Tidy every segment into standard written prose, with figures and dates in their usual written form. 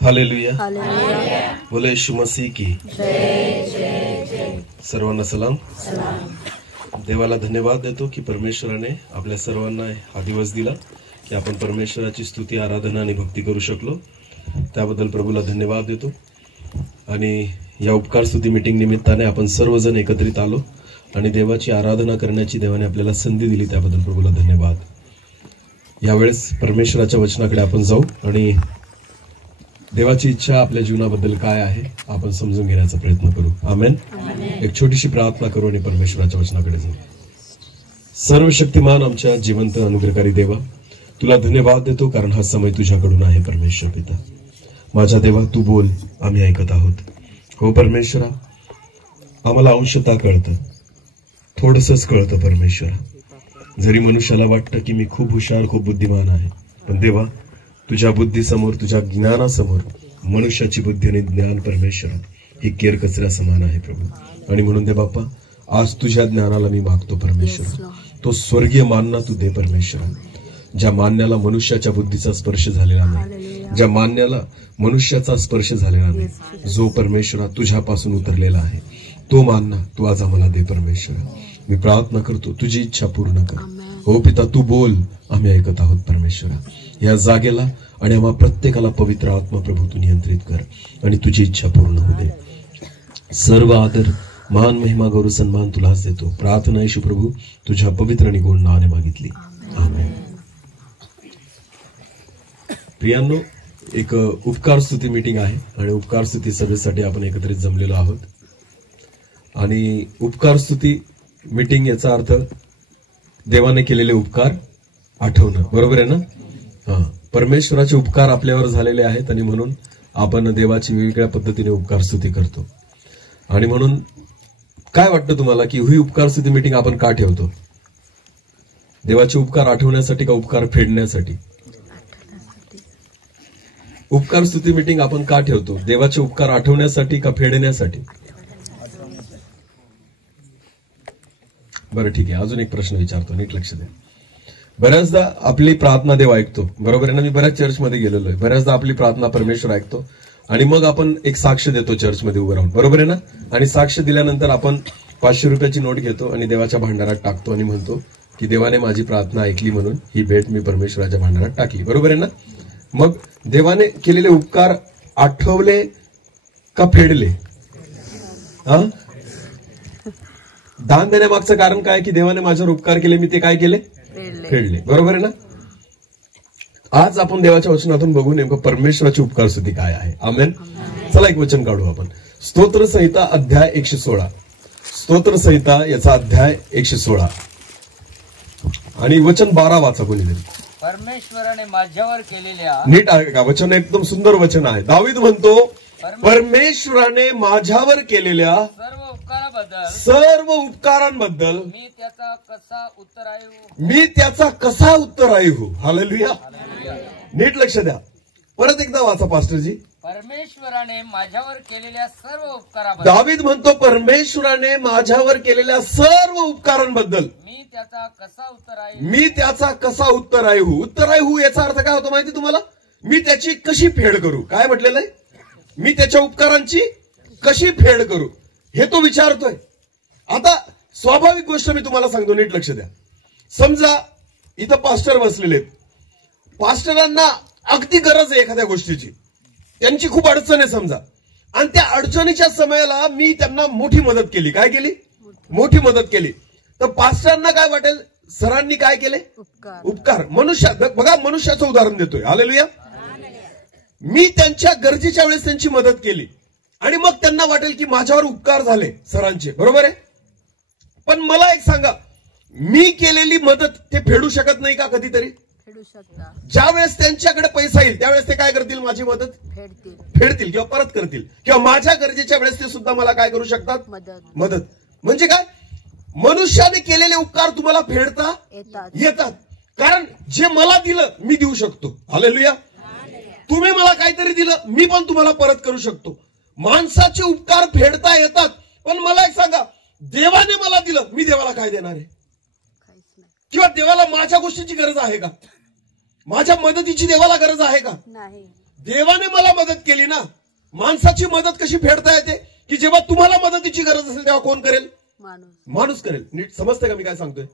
Hallelujah, बोले यीशु मसीह की सर्वांना सलाम. देवाला धन्यवाद देतो की परमेश्वराने आपल्या सर्वांना हा दिवस दिला की आपण परमेश्वराची स्तुती, आराधना आणि भक्ती करू शकलो. त्याबद्दल प्रभूला धन्यवाद देतो. आणि या उपकार स्तुती मीटिंग निमित्ताने आपण सर्वजण एकत्रित आलो आणि देवाची आराधना करण्याची देवाने आपल्याला संधी दिली, त्याबद्दल प्रभूला धन्यवाद. यावेळेस परमेश्वराच्या वचनाकडे आपण जाऊ आणि देवाची इच्छा आपल्या जीवनाबद्दल काय आहे आपण समजून घेण्याचा प्रयत्न करू. आमेन. एक छोटीशी प्रार्थना करू आणि परमेश्वराच्या वचनाकडे जाऊ. सर्वशक्तिमान आमच्या जिवंत अनुग्रहकारी देवा, तुला धन्यवाद देतो कारण हा समय तुझ्याकडून आहे. परमेश्वर पिता, माझ्या देवा तू बोल, आम्ही ऐकत आहोत. हो परमेश्वरा, आम्हाला अंशतः कळतं, थोडंसंच कळतं परमेश्वरा. जरी मनुष्याला वाटतं की मी खूप हुशार, खूप बुद्धिमान आहे, पण देवा तुझ्या बुद्धीसमोर, तुझ्या ज्ञानासमोर मनुष्याची बुद्धी आणि ज्ञान परमेश्वरा ही केर कचऱ्या समान आहे प्रभू. आणि म्हणून दे बाप्पा, आज तुझ्या ज्ञानाला मी मागतो परमेश्वरा, तो स्वर्गीय मानना तू दे परमेश्वरा. ज्या मान्याला मनुष्याच्या बुद्धीचा स्पर्श झालेला नाही, ज्या मान्याला मनुष्याचा स्पर्श झालेला नाही, जो परमेश्वरा तुझ्यापासून उतरलेला आहे, तो मानना तू आज आम्हाला दे परमेश्वरा. मी प्रार्थना करतो, तुझी इच्छा पूर्ण कर. हो पिता, तू बोल, आम्ही ऐकत आहोत परमेश्वरा. या जागेला आणि आम्हा प्रत्येकाला पवित्र आत्मा प्रभू तू नियंत्रित कर आणि तुझी इच्छा पूर्ण होऊ दे. सर्व आदर, मान, महिमा, गौरव, सन्मान तुलाच देतो. प्रार्थना येशू प्रभू तुझ्या पवित्र आणि गोड नावाने मागितली, आमेन. प्रियांनो, एक उपकार स्तुती मीटिंग आहे आणि उपकार स्तुती सभेसाठी आपण एकत्रित जमलेलो आहोत. आणि उपकार स्तुती मीटिंग याचा अर्थ देवाने केलेले उपकार आठवणं, बरोबर आहे ना? परमेश्वराचे उपकार आपल्यावर झालेले आहेत आणि म्हणून आपण देवाची वेगवेगळ्या पद्धतीने उपकार स्तुती करतो. आणि म्हणून काय वाटतं तुम्हाला की ही उपकार स्तुती मीटिंग आपण का ठेवतो? देवाचे उपकार आठवण्यासाठी का उपकार फेडण्यासाठी? उपकार स्तुती मीटिंग आपण का ठेवतो? देवाचे उपकार आठवण्यासाठी का फेडण्यासाठी? बरं, ठीक आहे. अजून एक प्रश्न विचारतो, नीट लक्ष द्या. बऱ्याचदा आपली प्रार्थना देव ऐकतो, बरोबर आहे ना? मी बऱ्याच चर्चमध्ये गेलेलो आहे. बऱ्याचदा आपली प्रार्थना परमेश्वर ऐकतो आणि मग आपण एक साक्ष देतो चर्चमध्ये उभं राहून, बरोबर आहे ना? आणि साक्ष दिल्यानंतर आपण 500 रुपयाची नोट घेतो आणि देवाच्या भांडारात टाकतो आणि म्हणतो की देवाने माझी प्रार्थना ऐकली म्हणून ही भेट मी परमेश्वराच्या भांडारात टाकली, बरोबर आहे ना? मग देवाने केलेले उपकार आठवले का फेडले? दान देण्यामागचं कारण काय? की देवाने माझ्यावर उपकार केले, मी ते काय केले? फेडले, बरोबर आहे ना? आज आपण देवाच्या वचनातून बघू नेमकं परमेश्वराची उपकार स्तुती काय आहे. आमेन. चला एक वचन काढू आपण. स्तोत्र संहिता अध्याय 116. स्तोत्र संहिता याचा अध्याय 116 आणि वचन 12 वाचा कोणीतरी. परमेश्वराने माझ्यावर केलेल्या, नीट आहे का? वचन एकदम सुंदर वचन आहे. दावीद म्हणतो, परमेश्वराने माझ्यावर केलेल्या सर्व उपकारांबद्दल मी त्याचा कसा उत्तरायू हो. हालेलुया. नीट लक्ष द्या. परत एकदा वाचा पास्टरजी. परमेश्वराने माझ्यावर केलेल्या सर्व उपकाराबद्दल, दावीद म्हणतो परमेश्वराने माझ्यावर केलेल्या सर्व उपकारांबद्दल मी त्याचा कसा उत्तरायू. उत्तरायू याचा अर्थ काय होतो माहिती तुम्हाला? मी त्याची कशी फेड करू. काय म्हटलेलं आहे? मी त्याच्या उपकारांची कशी फेड करू हे तो विचारतोय. आता स्वाभाविक गोष्ट मी तुम्हाला सांगतो, नीट लक्ष द्या. समजा इथं पास्टर बसलेले आहेत. पास्टरांना अगदी गरज आहे एखाद्या गोष्टीची, त्यांची खूप अडचण आहे समजा, आणि त्या अडचणीच्या समयाला मी त्यांना मोठी मदत केली. काय केली? मोठी मदत केली. तर पास्टरांना काय वाटेल? सरांनी काय केले? उपकार. बघा, मनुष्याचं उदाहरण देतोय. हालेलुया. मी त्यांच्या गरजेच्या वेळेस त्यांची मदत केली आणि मग त्यांना वाटेल की माझ्यावर उपकार झाले सरांचे, बरोबर आहे? पण मला एक सांगा, मी केलेली मदत ते फेडू शकत नाही का? कधीतरी ज्या वेळेस त्यांच्याकडे पैसा येईल त्यावेळेस ते काय करतील? माझी मदत फेडतील किंवा परत करतील, किंवा माझ्या गरजेच्या वेळेस ते सुद्धा मला काय करू शकतात? मदत. म्हणजे काय? मनुष्याने केलेले उपकार तुम्हाला फेडता येतात, कारण जे मला दिलं मी देऊ शकतो. हालेलुया. तुम्ही मला काहीतरी दिलं, मी पण तुम्हाला परत करू शकतो. माणसाचे उपकार फेडता येतात. पण मला एक सांगा, देवाने मला दिलं, मी देवाला काय देणार आहे? किंवा देवाला माझ्या गोष्टीची गरज आहे का? माझ्या मदतीची देवाला गरज आहे का? देवाने मला मदत केली ना, माणसाची मदत कशी फेडता येते की जेव्हा तुम्हाला मदतीची गरज असेल तेव्हा कोण करेल? माणूस करेल. नीट समजतंय का मी काय सांगतोय?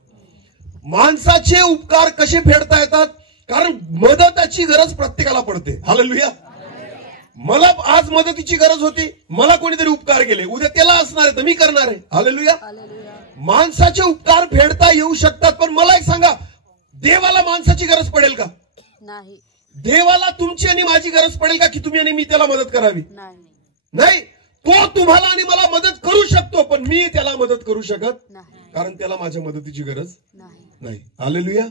माणसाचे उपकार कसे फेडता येतात? कारण मदताची गरज प्रत्येकाला पडते. हालेलुया. मला आज मदतीची गरज होती, मला कोणीतरी उपकार केले, उद्या त्याला असणार आहे तर मी करणार आहे. हालेलुया. माणसाचे उपकार फेडता येऊ शकतात, पण मला एक सांगा, देवाला माणसाची गरज पडेल का? नाही. देवाला तुमची आणि माझी गरज पडेल का की तुम्ही आणि मी त्याला मदत करावी? नाही. तो तुम्हाला आणि मला मदत करू शकतो, पण मी त्याला मदत करू शकत नाही, कारण त्याला माझ्या मदतीची गरज नाही. हालेलुया.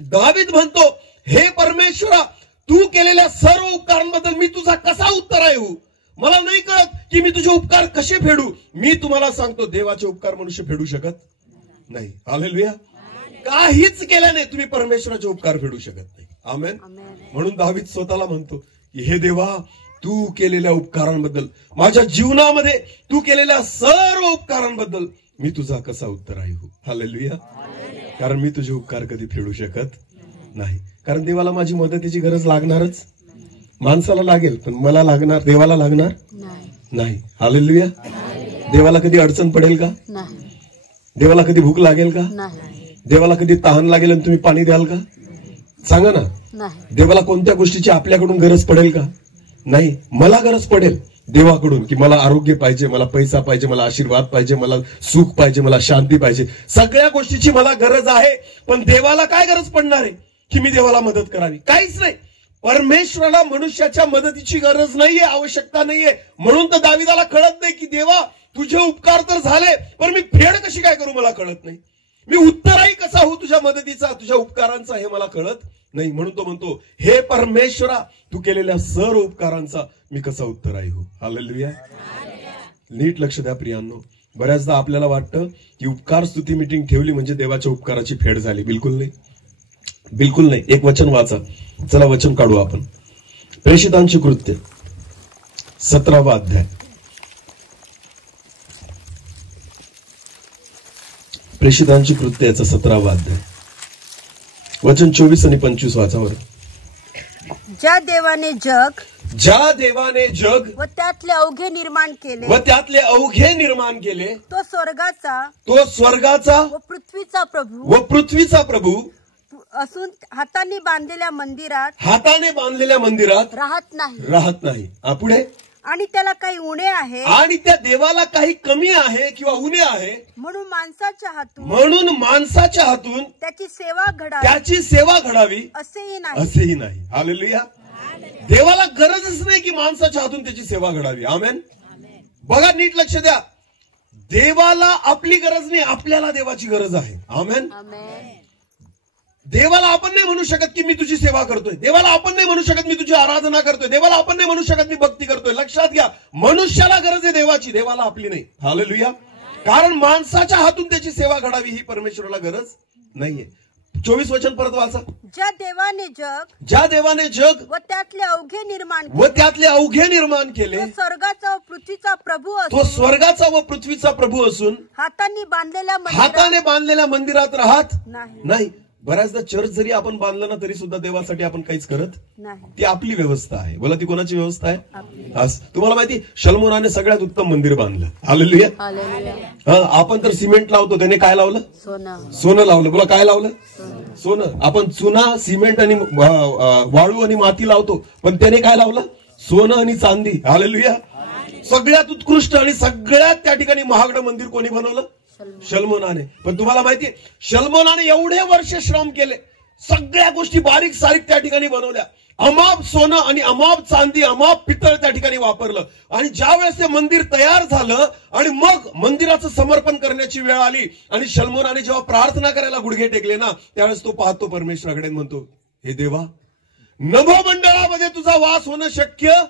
दावीद म्हणतो, हे परमेश्वरा, तू केलेल्या सर्व उपकारांबद्दल मी तुझा कसा उत्तराई होऊ? मला नाही कळत की मी तुझे उपकार कसे फेडू. मी तुम्हाला सांगतो, देवाचे उपकार मनुष्य फेडू शकत नाही. हालेलुया. काहीच केल्याने तुम्ही परमेश्वराचे उपकार फेडू शकत नाही. आमेन. म्हणून दावीद स्वतःला म्हणतो की हे देवा, तू केलेल्या उपकारांबद्दल, माझ्या जीवनामध्ये तू केलेल्या सर्व उपकारांबद्दल मी तुझा कसा उत्तराई होऊ. हालेलुया. कारण मी तुझे उपकार कधी फेडू शकत नाही. कारण देवाला माझी मदतीची गरज लागणारच. माणसाला लागेल, पण मला लागणार, देवाला लागणार नाही. हालेलुया. देवाला कधी अडचण पडेल का? देवाला कधी भूक लागेल का? देवाला कधी तहान लागेल आणि तुम्ही पाणी द्याल का? सांगा ना. देवाला कोणत्या गोष्टीची आपल्याकडून गरज पडेल का? नाही. मला गरज पडेल देवाकडून की मला आरोग्य पाहिजे, मला पैसा पाहिजे, मला आशीर्वाद पाहिजे, मला सुख पाहिजे, मला शांती पाहिजे. सगळ्या गोष्टीची मला गरज आहे, पण देवाला काय गरज पडणार आहे की मी देवाला मदत करावी? काहीच नाही. परमेश्वराला मनुष्याच्या मदतीची गरज नाहीये, आवश्यकता नाहीये. म्हणून तर दावीदाला कळत नाही की देवा, तुझे उपकार तर झाले, पण मी फेड कशी काय करू मला कळत नाही. मी उत्तराई कसा होऊ तुझ्या मदतीचा, तुझ्या उपकारांचा, हे मला कळत नाही. म्हणून तो म्हणतो, हे परमेश्वरा, तू केलेल्या सर्व उपकारांचा मी कसा उत्तराई होऊ. हालेलुया. नीट लक्ष द्या प्रियांनो. बऱ्याचदा आपल्याला वाटतं की उपकार स्तुती मीटिंग ठेवली म्हणजे देवाच्या उपकाराची फेड झाली. बिलकुल नाही, बिलकुल नाही. एक वचन वाचा. चला वचन काढू आपण. प्रेषितांची कृत्य 17वा अध्याय. प्रेषितांची कृत्य याचा 17वा अध्याय, वचन 24 आणि 25 वाचावर. ज्या देवाने जग व त्यातले अवघे निर्माण केले, तो स्वर्गाचा व पृथ्वीचा प्रभू असून हाताने बांधलेल्या मंदिरात राहत नाही. पुढे. आणि त्याला काही उणे आहे, आणि त्या देवाला काही कमी आहे किंवा उणे आहे, म्हणून माणसाच्या हातून त्याची सेवा घडावी असेही नाही. हालेलुया. देवाला गरजच नाही की माणसाच्या हातून त्याची सेवा घडावी. आमेन. बघा, नीट लक्ष द्या. देवाला आपली गरज नाही, आपल्याला देवाची गरज आहे. आमेन. देवाला आपण नाही म्हणू शकत की मी तुझी सेवा करतोय. देवाला आपण नाही म्हणू शकत मी तुझी आराधना करतोय. देवाला आपण नाही म्हणू शकत मी भक्ती करतोय. लक्षात घ्या, मनुष्याला गरज आहे देवाची, देवाला आपली नाही. हालेलुया. कारण माणसाच्या हातून त्याची सेवा घडावी ही परमेश्वराला गरज नाहीये. 24 वचन परत वाचा. ज्या देवाने जग व त्यातले अवघे निर्माण केले, तो स्वर्गाचा व पृथ्वीचा प्रभू असून हाताने बांधलेल्या मंदिरात राहत नाही. बऱ्याचदा चर्च जरी आपण बांधलं ना तरी सुद्धा देवासाठी आपण काहीच करत नाही. ती आपली व्यवस्था आहे. बोला, ती कोणाची व्यवस्था आहे? तुम्हाला माहिती, शलमोनाने सगळ्यात उत्तम मंदिर बांधलं. हालेलुया. आपण तर सिमेंट लावतो, त्याने काय लावलं? सोनं लावलं. बोला, काय लावलं? सोनं. आपण चुना, सिमेंट आणि वाळू आणि माती लावतो, पण त्याने काय लावलं? सोनं आणि चांदी. हालेलुया. सगळ्यात उत्कृष्ट आणि सगळ्यात त्या ठिकाणी महागडं मंदिर कोणी बनवलं? शलमोनाने. पण तुम्हाला माहितीये, शलमोनाने एवढे वर्ष श्रम केले, सगळ्या गोष्टी बारीक सारीक त्या ठिकाणी बनवल्या. अमाप सोनं आणि अमाप चांदी, अमाप पितळ त्या ठिकाणी वापरलं. आणि ज्या वेळेस ते मंदिर तयार झालं आणि मग मंदिराचं समर्पण करण्याची वेळ आली आणि शलमोनाने जेव्हा प्रार्थना करायला गुडघे टेकले ना, त्यावेळेस तो पाहतो परमेश्वराकडे, म्हणतो, हे देवा, नभोमंडळामध्ये तुझा वास होणं शक्य,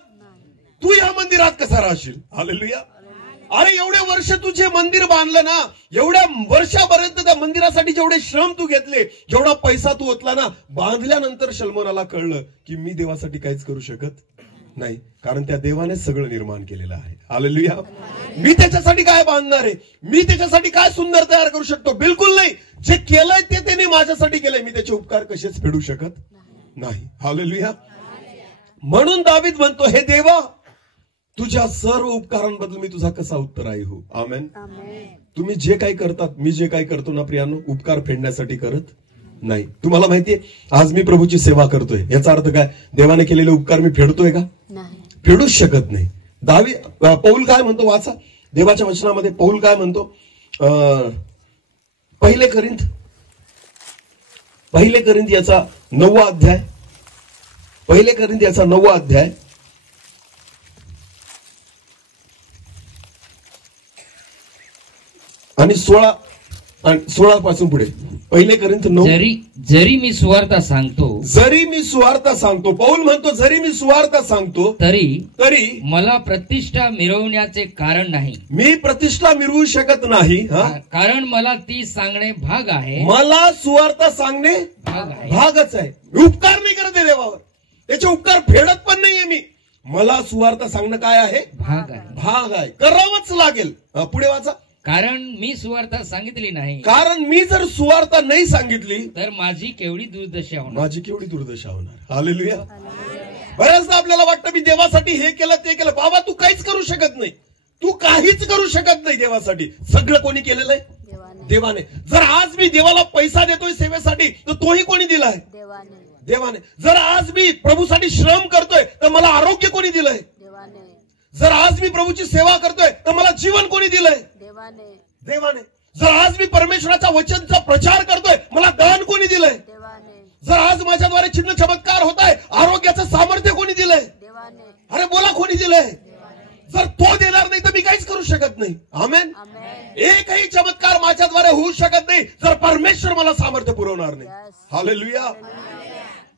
तू या मंदिरात कसा राहशील? हालेलुया. अरे, एवढे वर्ष तुझे मंदिर बांधलं ना, एवढ्या वर्षापर्यंत त्या मंदिरासाठी जेवढे श्रम तू घेतले, जेवढा पैसा तू ओतला ना, बांधल्यानंतर शलमोनाला कळलं की मी देवासाठी काहीच करू शकत नाही, कारण त्या देवाने सगळं निर्माण केलेलं आहे. हालेलुया. मी त्याच्यासाठी काय बांधणार आहे? मी त्याच्यासाठी काय सुंदर तयार करू शकतो? बिलकुल नाही. जे केलंय ते त्याने माझ्यासाठी केलंय. मी त्याचे उपकार कसेच फेडू शकत नाही. हालेलुया. म्हणून दावीद म्हणतो, हे देवा, तुझ्या सर्व उपकारांबद्दल मी तुझा कसा उत्तराई हो. आमेन. तुम्ही जे काही करतात, मी जे काही करतो ना प्रियानो, उपकार फेडण्यासाठी करत नाही. तुम्हाला माहितीये, आज मी प्रभूची सेवा करतोय, याचा अर्थ काय? देवाने केलेले उपकार मी फेडतोय का? फेडूच शकत नाही. पौल काय म्हणतो, वाचा देवाच्या वचनामध्ये. पौल काय म्हणतो? पहिले करिंथ याचा 9वा अध्याय, पहिले करिंथ याचा 9वा अध्याय आणि 16 पासून पुढे. पहिले करिंथ 9. जरी मी सुवार्ता सांगतो, पौल म्हणतो, जरी मी सुवार्ता सांगतो तरी मला प्रतिष्ठा मिरवण्याचे कारण नाही. मी प्रतिष्ठा मिरवू शकत नाही, कारण मला ती सांगणे भाग आहे. मला सुवार्ता सांगणे भागच आहे. मी उपकार नाही करत आहे देवावर, त्याचे उपकार फेडत पण नाहीये मी. मला सुवार्ता सांगणं काय आहे? भाग आहे, करावंच लागेल. पुढे वाचा. कारण मी सुवार्ता सांगितली नाही. कारण मी जर सुवार्ता नाही सांगितली तर माझी केवढी दुर्दशा होणार. हालेलुया. बऱ्याचदा आपल्याला वाटतं मी देवासाठी हे केलं ते केलं. बाबा, तू काहीच करू शकत नाही, तू काहीच करू शकत नाही देवासाठी. सगळं कोणी केलेलं आहे? देवाने. जर आज मी देवाला पैसा देतोय सेवेसाठी, तर तोही कोणी दिलाय? देवाने. जर आज मी प्रभूसाठी श्रम करतोय, तर मला आरोग्य कोणी दिलंय? जर आज मी प्रभूची सेवा करतोय, तर मला जीवन कोणी दिलंय? देवाने. जर आज मी परमेश्वराच्या वचनचा प्रचार करतोय, मला दान कोणी दिलंय? जर आज माझ्याद्वारे चिन्ह चमत्कार होत आहे, आरोग्याचं सामर्थ्य कोणी दिलंय? अरे बोला, कोणी दिलंय? जर तो देणार नाही तर मी काहीच करू शकत नाही. आमेन. एकही चमत्कार माझ्याद्वारे होऊ शकत नाही जर परमेश्वर मला सामर्थ्य पुरवणार नाही. हालेलुया.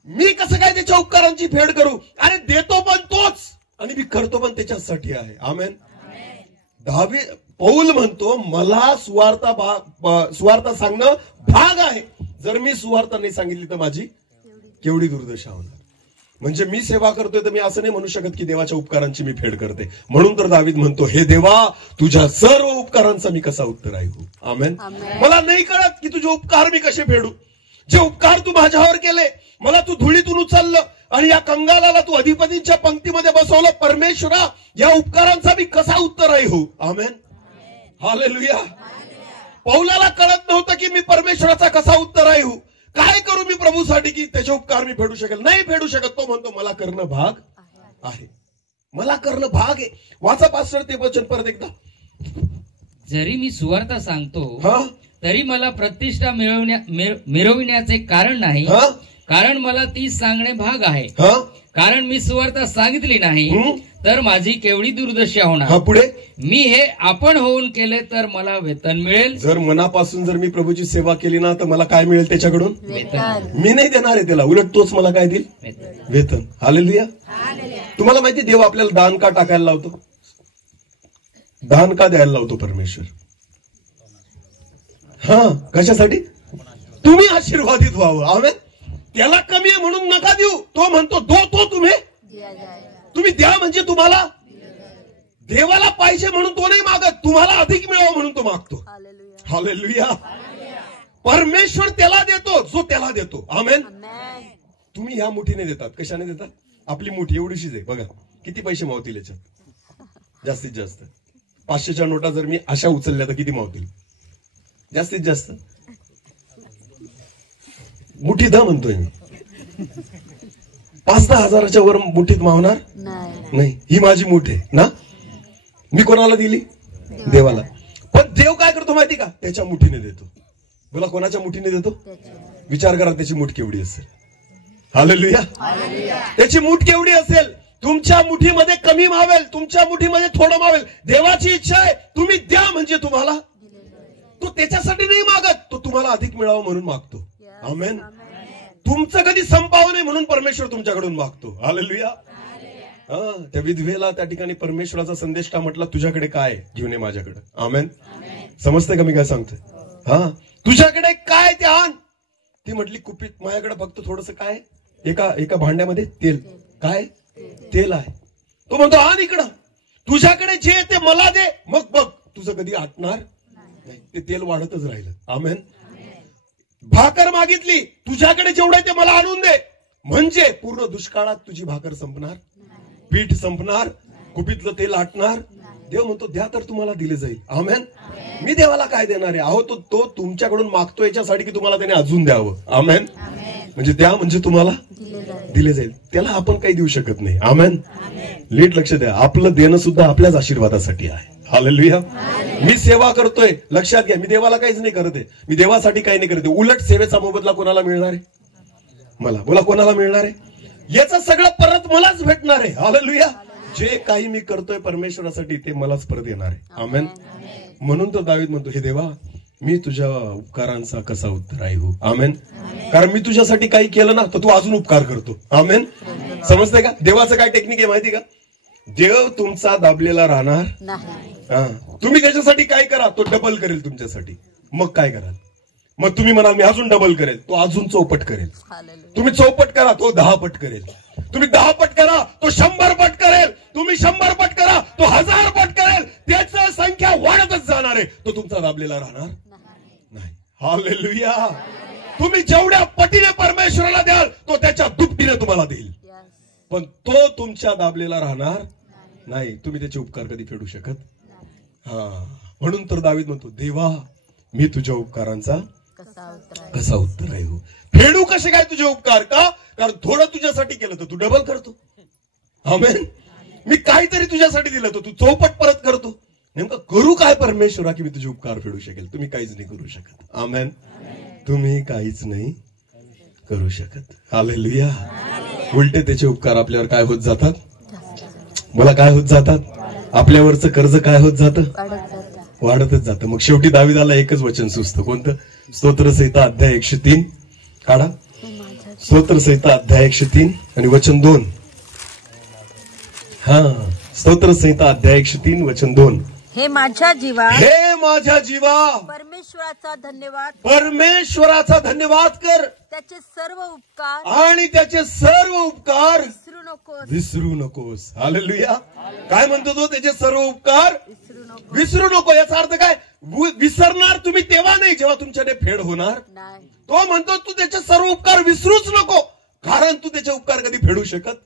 मी कसं काय त्याच्या उपकारांची फेड करू? अरे देतो पण तोच आणि मी करतो पण त्याच्यासाठी आहे. आमेन. पौल म्हणतो, मला सुवार्ता सांगणं भाग आहे. जर मी सुवार्ता नाही सांगितली तर माझी केवढी दुर्दशा होणार. म्हणजे मी सेवा करतोय तर मी असं नाही म्हणू शकत की देवाच्या उपकारांची मी फेड करते. म्हणून तर दावीद म्हणतो, हे देवा, तुझ्या सर्व उपकारांचा मी कसा उत्तराई हो. आमेन. मला नाही कळत की तुझे उपकार मी कसे फेडू. जे उपकार तू माझ्यावर केले, मला तू धुळीतून उचललं आणि या कंगालाला तू अधिपतींच्या पंक्तीमध्ये बसवलं. परमेश्वरा, या उपकारांचा मी कसा उत्तराई हो. आमेन. हालेलुया. पौलाला कळत नव्हतं की मी परमेश्वराचा कसा उत्तराई हो. काय करू मी प्रभूसाठी की त्याचे उपकार मी फेडू शकेल? नाही फेडू शकत. तो म्हणतो, मला करणं भाग आहे. मला करणं भाग आहे. वाचा पास्टर ते वचन परत एकदा. जरी मी सुवार्ता सांगतो तरी मला प्रतिष्ठा मिरविण्याचे कारण नाही. कारण मला ती सांगणे भाग आहे. कारण मी सुवार्ता सांगितली नाही तर माझी केवढी दुर्दशा होणार. पुढे. मी हे आपण होऊन केले तर मला वेतन मिळेल. जर मनापासून जर मी प्रभूची सेवा केली ना तर मला काय मिळेल त्याच्याकडून? वेतन. मी नाही देणार आहे त्याला, उलट तोच मला काय देईल? वेतन. हालेलुया. तुम्हाला माहिती देव आपल्याला दान का टाकायला लावतो? दान का द्यायला लावतो परमेश्वर? कशासाठी? तुम्ही आशीर्वादित व्हावं. आमेन. त्याला कमी आहे म्हणून नका देऊ. तो म्हणतो, तो तुम्ही द्या म्हणजे तुम्हाला. देवाला पाहिजे म्हणून तो नाही मागत, तुम्हाला अधिक मिळावं म्हणून तो मागतो. हालेलुया. परमेश्वर त्याला देतो जो त्याला देतो. आमेन. तुम्ही ह्या मुठीने देतात. कशाने देतात? आपली मुठी एवढीशीच आहे बघा. किती पैसे मावतील याच्यात? जास्तीत जास्त 500च्या नोटा जर मी अशा उचलल्या तर किती मावतील? जास्तीत जास्त मुठी दा म्हणतोय मी. 5-10 हजाराच्या वर मुठीत मावणार नाही. ही माझी मुठ आहे ना. मी कोणाला दिली? देवाला. पण देव काय करतो माहिती का? त्याच्या मुठीने देतो. बोला, कोणाच्या मुठीने देतो? विचार करा त्याची मुठ केवढी असेल. हालेलुया. त्याची मुठ केवढी असेल? तुमच्या मुठीमध्ये कमी मावेल, तुमच्या मुठीमध्ये थोडं मावेल. देवाची इच्छा आहे तुम्ही द्या म्हणजे तुम्हाला. तो त्याच्यासाठी नाही मागत, तो तुम्हाला अधिक मिळावं म्हणून मागतो. आमेन. तुमचं कधी संपावं नाही म्हणून परमेश्वर तुमच्याकडून मागतो. हालेलुया. त्या विधवेला त्या ठिकाणी परमेश्वराचा संदेश का म्हटला? तुझ्याकडे काय घेऊन ये माझ्याकडे. आमेन. समजतंय का मी काय सांगतोय? तुझ्याकडे काय ते आण. ती म्हटली, कुपीत. माझ्याकडे फक्त थोडस काय, एका भांड्यामध्ये तेल. काय? तेल आहे. तो म्हणतो, आण इकडं. तुझ्याकडे जे ते मला दे, मग बघ तुझं कधी आटणार नाही. ते तेल वाढतच राहिलं. आमेन. भाकर मागितली, तुझ्याकडे जेवढं आहे ते मला आणून दे. म्हणजे पूर्ण दुष्काळात तुझी भाकर संपणार, पीठ संपणार, कुपीतलं तेल आटणार. देव म्हणतो द्या तर तुम्हाला दिले जाईल. आमेन. मी देवाला काय देणार आहे? अहो तो तुमच्याकडून मागतो याच्यासाठी की तुम्हाला त्याने अजून द्यावं. आमेन. म्हणजे द्या म्हणजे तुम्हाला दिले जाईल. त्याला आपण काही देऊ शकत नाही. आमेन. नीट लक्ष द्या, आपलं देणं सुद्धा आपल्याच आशीर्वादासाठी आहे. हालेलुया. मी सेवा करतोय, लक्षात घ्या, मी देवाला काहीच नाही करत आहे. मी देवासाठी काही नाही करत आहे. उलट सेवेचा मोबदला कोणाला मिळणार आहे? मला. बोला, कोणाला मिळणार आहे? याचं सगळं परत मलाच भेटणार आहे. हालेलुया. जे काही मी करतोय परमेश्वरासाठी ते मलाच परत येणार आहे. आमेन. म्हणून तर दावीद म्हणतो, हे देवा, मी तुझ्या उपकारांचा कसा उत्तर ऐकू. आमेन. कारण मी तुझ्यासाठी काही केलं ना तर तू अजून उपकार करतो. आमेन. समजतंय का? देवाचं काय टेक्निक आहे माहिती का? देव तुमचा दाबलेला राहणार नाही. तुम्ही त्याच्यासाठी काय करा, तो डबल करेल तुमच्यासाठी. मग काय कराल? मग तुम्ही म्हणाल मी अजून डबल करेल, तो अजून चौपट करेल. तुम्ही चौपट करा, तो 10 पट करेल. तुम्ही 10 पट करा, तो 100 पट करेल. तुम्ही 100 पट करा, तो 1000 पट करेल. त्याची संख्या वाढतच जाणार आहे. तो तुमचा दाबलेला राहणार नाही. हालेलुया. तुम्ही जेवढ्या पटीने परमेश्वराला द्याल तो त्याच्या दुपटीने तुम्हाला देईल. पण तो तुमच्या दाबलेला राहणार नाही. तुम्ही त्याचे उपकार कधी फेडू शकत. म्हणून तर दावीद म्हणतो, देवा, मी तुझ्या उपकारांचा कसा उत्तर ऐकू. फेडू कसे काय तुझे उपकार? का? कारण थोडं तुझ्यासाठी केलं तर तू डबल करतो. आमेन. मी काहीतरी तुझ्यासाठी दिलं तर तू चौपट परत करतो. नेमकं करू काय परमेश्वरा की मी तुझे उपकार फेडू शकेल? तुम्ही काहीच नाही करू शकत. आमेन. तुम्ही काहीच नाही करू शकत. हालेलुया. उलटे त्याचे उपकार आपल्यावर काय होत जातात? मला काय होत जातात? आपल्यावरचं कर्ज काय होत जातं? वाढतच जातं. मग शेवटी दावीदाला एकच वचन सुचतं. कोणतं? स्तोत्रसंहिता अध्याय 103 काढा. स्तोत्रसंहिता अध्याय 103 आणि वचन 2. स्तोत्रसंहिता अध्याय 103 वचन 2. हे माझ्या जीवा, हे माझ्या जीवा, परमेश्वराचा धन्यवाद, परमेश्वराचा धन्यवाद कर. त्याचे सर्व उपकार आणि त्याचे सर्व उपकार विसरू नकोस. विसरू नकोस. हालेलुया. काय म्हणतो तो? त्याचे सर्व उपकार विसरू नको. याचा अर्थ काय? विसरणार तुम्ही तेव्हा नाही जेव्हा तुमच्याने फेड होणार. तो म्हणतो तू त्याचे सर्व उपकार विसरूच नको, कारण तू त्याचे उपकार कधी फेडू शकत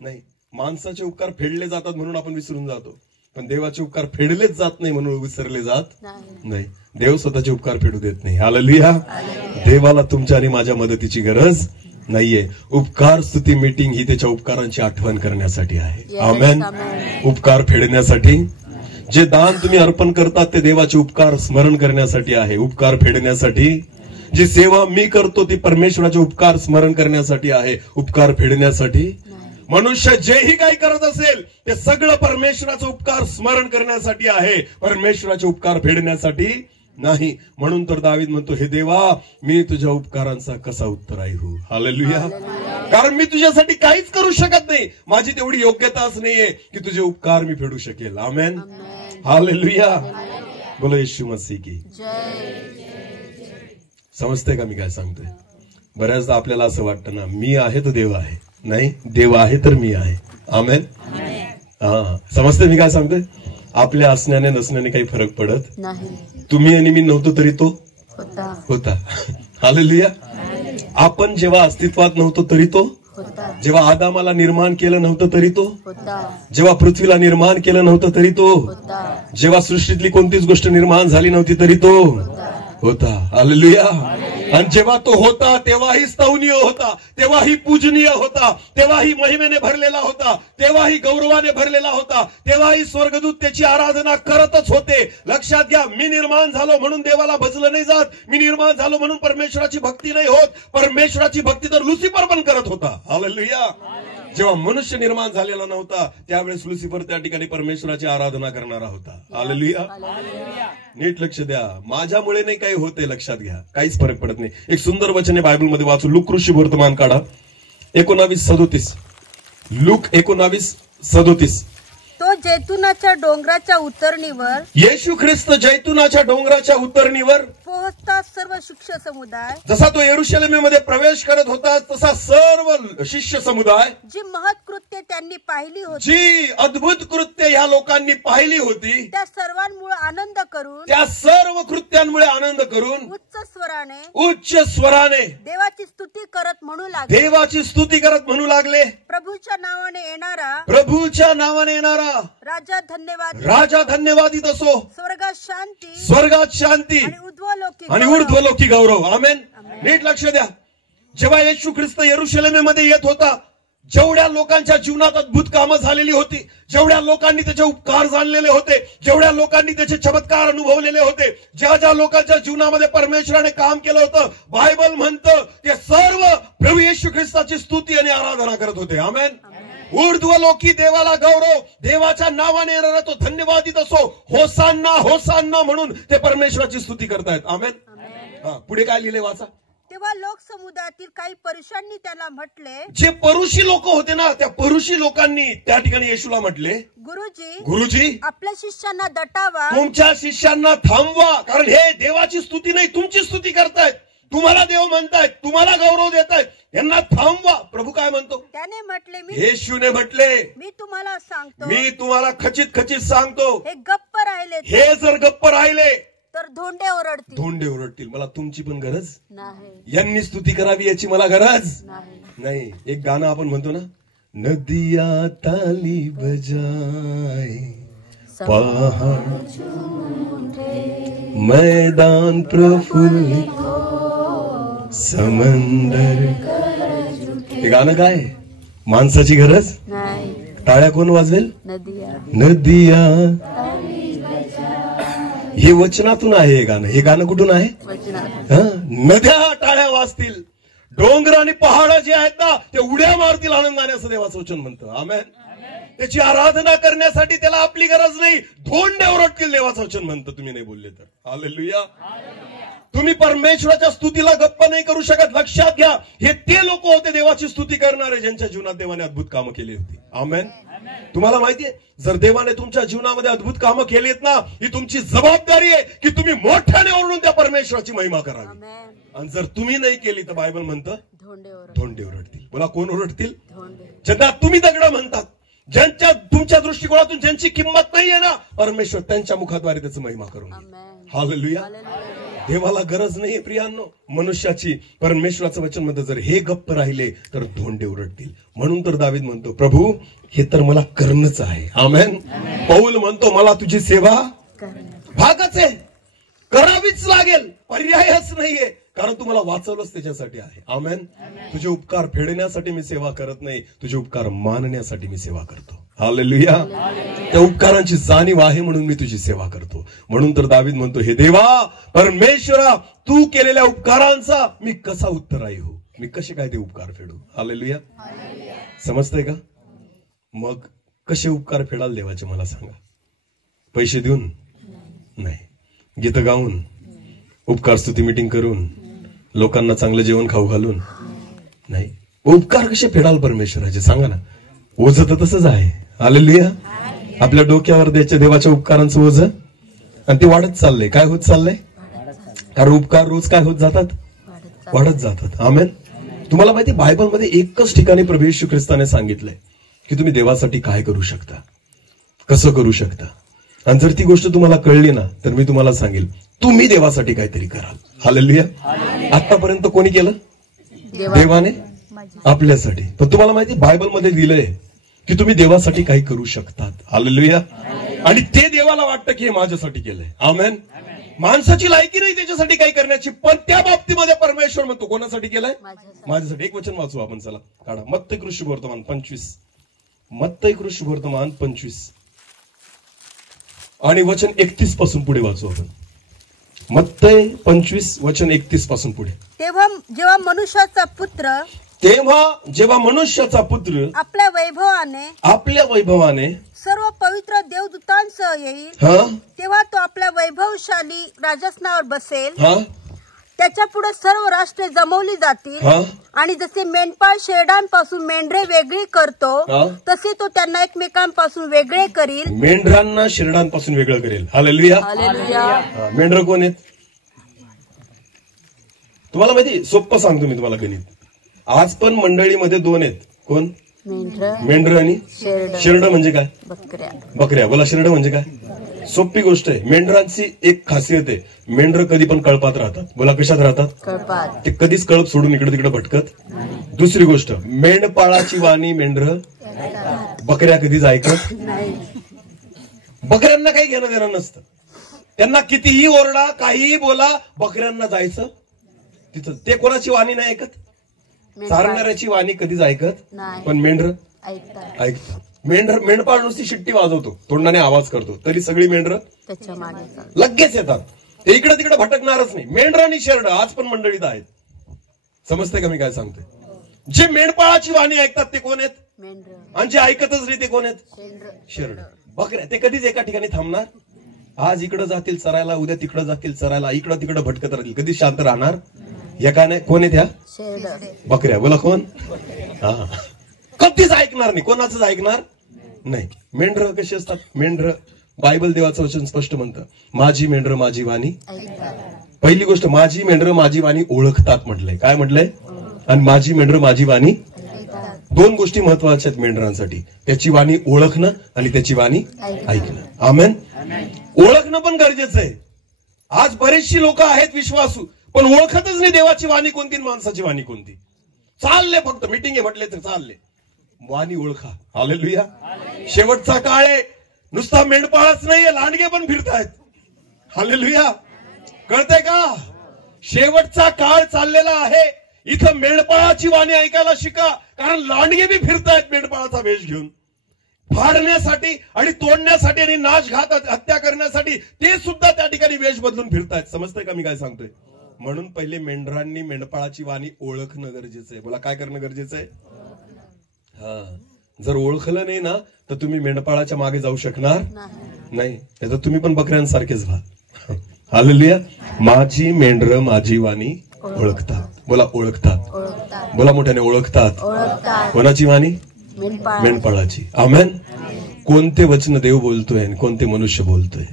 नाही. माणसाचे उपकार फेडले जातात म्हणून आपण विसरून जातो, पण देवाचे उपकार फेडलेच जात नाही म्हणून विसरले जात नाही. देव स्वतःचे उपकार फेडू देत नाही. हालेलुया. देवाला तुमच्या आणि माझ्या मदतीची गरज नाहीये. उपकार स्तुती मीटिंग ही त्याच्या उपकारांची आठवण करण्यासाठी आहे. आमेन. उपकार फेडण्यासाठी. जे दान तुम्ही अर्पण करतात ते देवाचे उपकार स्मरण करण्यासाठी आहे, उपकार फेडण्यासाठी. जी सेवा मी करतो ती परमेश्वराचे उपकार स्मरण करण्यासाठी आहे, उपकार फेडण्यासाठी. मनुष्य जेही काही करत असेल ते सगळं परमेश्वराचे उपकार स्मरण करण्यासाठी आहे, परमेश्वराचे उपकार फेडण्यासाठी नाही. म्हणून तर दावीद म्हणतो, हे देवा, मी तुझ्या उपकारांचा कसा उत्तर ऐकू. हालेलुया. कारण मी तुझ्यासाठी काहीच करू शकत नाही. माझी तेवढी योग्यताच नाहीये की तुझे उपकार मी फेडू शकेल. आमेन. हालेलुया. बोलो येशू मसीह की. समजते का मी काय सांगतोय? बऱ्याचदा आपल्याला असं वाटतं ना, मी आहे तर देव आहे. नाही, देव आहे तर मी आहे. आमेन. समजते मी काय सांगतोय? आपल्या असण्याने नसण्याने काही फरक पडत नाही. तुम्ही आणि मी नव्हतो तरी तो होता. हालेलुया. आपण जेव्हा अस्तित्वात नव्हतो तरी तो होता. जेव्हा आदामाला निर्माण केलं नव्हतं तरी तो होता. जेव्हा पृथ्वीला निर्माण केलं नव्हतं तरी तो होता. जेव्हा सृष्टीतली कोणतीच गोष्ट निर्माण झाली नव्हती तरी तो होता. हालेलुया. आणि जेव्हा तो होता तेव्हाही स्तवनीय होता, तेव्हाही पूजनीय होता, तेव्हाही महिमेने भरलेला होता, तेव्हाही गौरवाने भरलेला होता, तेव्हाही स्वर्गदूत त्याची आराधना करतच होते. लक्षात घ्या, मी निर्माण झालो म्हणून देवाला भजलं नाही जात. मी निर्माण झालो म्हणून परमेश्वराची भक्ती नाही होत. परमेश्वराची भक्ती तर लुसिफर पण करत होता. हालेलुया. जेव्हा मनुष्य निर्माण झालेला नव्हता त्यावेळेस लुसिफर त्या ठिकाणी परमेश्वराची आराधना करणारा होता. हालेलुया. नीट लक्ष द्या. माझ्यामुळे नाही काही होते, लक्षात घ्या, काहीच फरक पडत नाही. एक सुंदर वचन आहे बायबलमध्ये, वाचू. लूक ऋषी वर्तमान काढा 19:37. लूक 19:37. तो जैतुनाच्या डोंगराच्या उतरणीवर, येशू ख्रिस्त जैतुनाच्या डोंगराच्या उतरणीवर पोहोचता सर्व शिष्य समुदाय, जसा तो यरुशलेमेमध्ये प्रवेश करत होता तसा सर्व शिष्य समुदाय, जी महत् कृत्य त्यांनी पाहिली होती, जी अद्भुत कृत्य ह्या लोकांनी पाहिली होती, त्या सर्वांमुळे आनंद करून, त्या सर्व कृत्यांमुळे आनंद करून उच्च उच्च स्वराने देवाची स्तुती करत म्हणू लागले. प्रभूच्या नावाने येणारा राजा धन्यवादित असो. स्वर्गात शांती आणि ऊर्ध्वलोकी गौरव. आमेन. नीट लक्ष द्या. जेव्हा येशू ख्रिस्त यरुशलेमेमध्ये येत होता, जेवढ्या लोकांच्या जीवनात अद्भुत कामं झालेली होती, जेवढ्या लोकांनी त्याचे उपकार जाणलेले होते, जेवढ्या लोकांनी त्याचे चमत्कार अनुभवलेले होते, ज्या ज्या लोकांच्या जीवनामध्ये परमेश्वराने काम केलं होतं, बायबल म्हणतं ते सर्व प्रभू येशू ख्रिस्ताची स्तुती आणि आराधना करत होते. आमेन. ऊर्ध्वलोकी देवाला गौरव. देवाच्या नावाने येणारा तो धन्यवादित असो. होसान्ना होसान्ना म्हणून ते परमेश्वराची स्तुती करतायत. आमेन. पुढे काय लिहिले वाचा. तेव्हा लोकसमुदायातील काही परुषांनी त्याला म्हटले. जे परुषी लोक होते ना, त्या परुषी लोकांनी त्या ठिकाणी येशूला म्हटले, गुरुजी आपल्या शिष्यांना दटावा, तुमच्या शिष्यांना थांबवा, कारण हे देवाची स्तुती नाही, तुमची स्तुती करतायत, तुम्हाला देव म्हणतायत, तुम्हाला गौरव देतायत, यांना थांबवा. प्रभू काय म्हणतो? त्याने म्हटले, येशूने म्हटले, मी तुम्हाला खचित सांगतो, हे गप्प राहिले, हे जर गप्प राहिले तर धोंडे ओरडतील. मला तुमची पण गरज नाही. यांनी स्तुती करावी याची मला गरज नाही. एक गाणं आपण म्हणतो ना, नदिया ताली बजाए, पहाड़ मैदान प्रफुल्लित, समंदर. हे गाणं काय? माणसाची गरज नाही. टाळ्या कोण वाजवेल? नदिया. हे वचनातून आहे हे गाणं. हे गाणं कुठून आहे? नद्या टाळ्या वाजतील, डोंगर आणि पहाड जे आहेत ना ते उड्या मारतील आनंदाने, असं देवाचं वचन म्हणतं. आमेन. त्याची आराधना करण्यासाठी त्याला आपली गरज नाही, धोंडे ओरडतील, देवाचं वचन म्हणतं. तुम्ही नाही बोलले तर. हालेलुया. तुम्ही परमेश्वराच्या स्तुतीला गप्प नाही करू शकत. लक्षात घ्या, हे ते लोक होते देवाची स्तुती करणारे, ज्यांच्या जीवनात देवाने अद्भुत कामं केली होती. आमेन. तुम्हाला माहितीये, जर देवाने तुमच्या जीवनामध्ये अद्भुत कामं केलीत ना, ही तुमची जबाबदारी आहे की तुम्ही मोठ्याने ओरडून त्या परमेश्वराची महिमा करावी. आणि जर तुम्ही नाही केली तर बायबल म्हणतं धोंडे ओरडतील. बोला, कोण ओरडतील? ज्यांना तुम्ही दगड म्हणतात, ज्यांच्या तुमच्या दृष्टिकोनातून ज्यांची किंमत नाहीये ना, परमेश्वर त्यांच्या मुखाद्वारे त्याची महिमा करून घेईल. हालेलुया. देवाला गरज नाही प्रियांनो मनुष्याची. परमेश्वराचं वचन म्हणतं, जर हे गप्प राहिले तर धोंडे ओरडतील. म्हणून तर दावीद म्हणतो, प्रभू हे तर मला करणंच आहे. आमेन. पौल म्हणतो, मला तुझी सेवा भागच आहे, करावीच लागेल, पर्यायच नाहीये, कारण तुम्हाला वाचवलंच त्याच्यासाठी आहे. आमेन. तुझे उपकार फेडण्यासाठी मी सेवा करत नाही, तुझे उपकार मानण्यासाठी मी सेवा करतो. हालेलुया. त्या उपकारांची जाणीव आहे म्हणून मी तुझी सेवा करतो. म्हणून तर दावीद म्हणतो, हे देवा परमेश्वरा, तू केलेल्या उपकारांचा मी कसा उत्तराई हो, मी कसे काय ते उपकार फेडू. हालेलुया. समजतंय का? मग कसे उपकार फेडाल देवाचे मला सांगा. पैसे देऊन नाही, गीत गाऊन, उपकार स्तुती मीटिंग करून, लोकांना चांगलं जेवण खाऊ घालून नाही. उपकार कसे फेडाल परमेश्वराचे सांगा ना. ओझ तर तसंच आहे. हालेलुया. आपल्या डोक्यावर द्यायच्या देवाच्या उपकारांचं ओझ, आणि ते वाढत चाललंय. काय होत चाललंय? कारण उपकार रोज काय होत जातात? वाढत जातात. आमेन. तुम्हाला माहिती, बायबलमध्ये एकच ठिकाणी प्रभू येशू ख्रिस्ताने सांगितलंय की तुम्ही देवासाठी काय करू शकता, कसं करू शकता. आणि जर ती गोष्ट तुम्हाला कळली ना, तर मी तुम्हाला सांगेल, तुम्ही देवासाठी काहीतरी कराल. हालेलुया. आतापर्यंत कोणी केलं? देवाने आपल्यासाठी. पण तुम्हाला माहिती, बायबलमध्ये दिलंय की तुम्ही देवासाठी काही करू शकतात. हालेलुया. आणि ते देवाला वाटतं की हे माझ्यासाठी केलंय. आमेन. माणसाची लायकी नाही त्याच्यासाठी काही करण्याची, पण त्या बाबतीमध्ये परमेश्वर म्हणतो, कोणासाठी केलंय? माझ्यासाठी. एक वचन वाचू आपण, चला काढा. मत्तई शुभवर्तमान 25. मत्तई शुभवर्तमान 25 आणि वचन 31 पासून पुढे वाचू आपण. मत्तई 25 वचन 31 पासून पुढे. तेव्हा जेव्हा मनुष्याचा पुत्र आपल्या वैभवाने सर्व पवित्र देवदूतांसह येईल, तेव्हा तो आपल्या वैभवशाली राजस्थानावर बसेल. त्याच्या पुढे सर्व राष्ट्रे जमवली जातील, आणि जसे मेंढपाळ शेरडांपासून मेंढरे वेगळी करतो, तसे तो त्यांना एकमेकांपासून वेगळे करील. मेंढरांना शेरडांपासून वेगळं करेल. हालेलुया. मेंढर कोण आहेत? तुम्हाला माहिती, सोपं सांगतो मी तुम्हाला गणित. आज पण मंडळीमध्ये दोन आहेत. कोण? मेंढर आणि शेरड. म्हणजे काय? बकऱ्या. बोला, शेरड म्हणजे काय? सोपी गोष्ट आहे. मेंढरांची एक खासियत आहे, मेंढर कधी पण कळपात राहतात. बोला कशात राहतात? कळपात. ते कधीच कळप सोडून इकडे तिकडे भटकत. दुसरी गोष्ट, मेंढपाळाची वाणी मेंढर, बकऱ्या कधीच ऐकत. बकऱ्यांना काही घेणं देणं नसतं. त्यांना कितीही ओरडा, काहीही बोला, बकऱ्यांना जायचं तिथं. ते कोणाची वाणी नाही ऐकत. चारणाऱ्याची वाणी कधीच ऐकत, पण मेंढर ऐकतात. मेंढपाळ नुसती शिट्टी वाजवतो, तोंडाने आवाज करतो, तरी सगळी मेंढर लगेच येतात. ते इकडे तिकडे भटकणारच नाही. मेंढर आणि शेरड आज पण मंडळीत आहेत. समजते का मी काय सांगतोय? जे मेंढपाळाची वाणी ऐकतात ते कोण आहेत, आणि जे ऐकतच नाही ते कोण आहेत? शेरड. बकऱ्या ते कधीच एका ठिकाणी थांबणार. आज इकडे जातील चरायला, उद्या तिकडे जातील चरायला, इकडं तिकडे भटकत राहतील, कधीच शांत राहणार या काय नाही. कोण आहेत ह्या? बकऱ्या. बोला कोण? हा, कधीच ऐकणार नाही, कोणाचंच ऐकणार नाही. मेंढर कशी असतात? मेंढर, बायबल देवाचं वचन स्पष्ट म्हणतं, माझी मेंढर माझी वाणी. पहिली गोष्ट, माझी मेंढर माझी वाणी ओळखतात म्हटलंय. काय म्हटलंय? आणि माझी मेंढर माझी वाणी. दोन गोष्टी महत्वाच्या आहेत मेंढरांसाठी, त्याची वाणी ओळखणं आणि त्याची वाणी ऐकणं. आमेन. ओळखणं पण गरजेचं आहे. आज बरेचशी लोक आहेत विश्वासू, पण ओळखतच नाही देवाची वाणी कोणती, माणसाची वाणी कोणती. चालले फक्त मीटिंग आहे म्हटले तर चालले, वाणी ओळखा. हालेलुया. शेवटचा काळ आहे, नुसता मेंढपाळच नाहीये, लांडगे पण फिरतायत. हालेलुया. कळतंय का? शेवटचा काळ चाललेला आहे. इथं मेंढपाळाची वाणी ऐकायला शिका, कारण लांडगे बी फिरतायत मेंढपाळाचा वेश घेऊन, फाडण्यासाठी आणि तोडण्यासाठी आणि नाशघात हत्या करण्यासाठी ते सुद्धा त्या ठिकाणी वेश बदलून फिरतायत. समजतंय का मी काय सांगतोय? म्हणून पहिले मेंढरांनी मेंढपाळाची वाणी ओळखणं गरजेचं आहे. बोला काय करणं गरजेचं आहे? हा, जर ओळखलं नाही ना तर तुम्ही मेंढपाळाच्या मागे जाऊ शकणार नाही, तर तुम्ही पण बकऱ्यांसारखेच व्हा. हालेलुया. माझी मेंढर माझी वाणी ओळखतात. बोला ओळखतात. बोला मोठ्याने ओळखतात. कोणाची वाणी? मेंढपाळाची. आमेन. कोणते वचन देव बोलतोय आणि कोणते मनुष्य बोलतोय,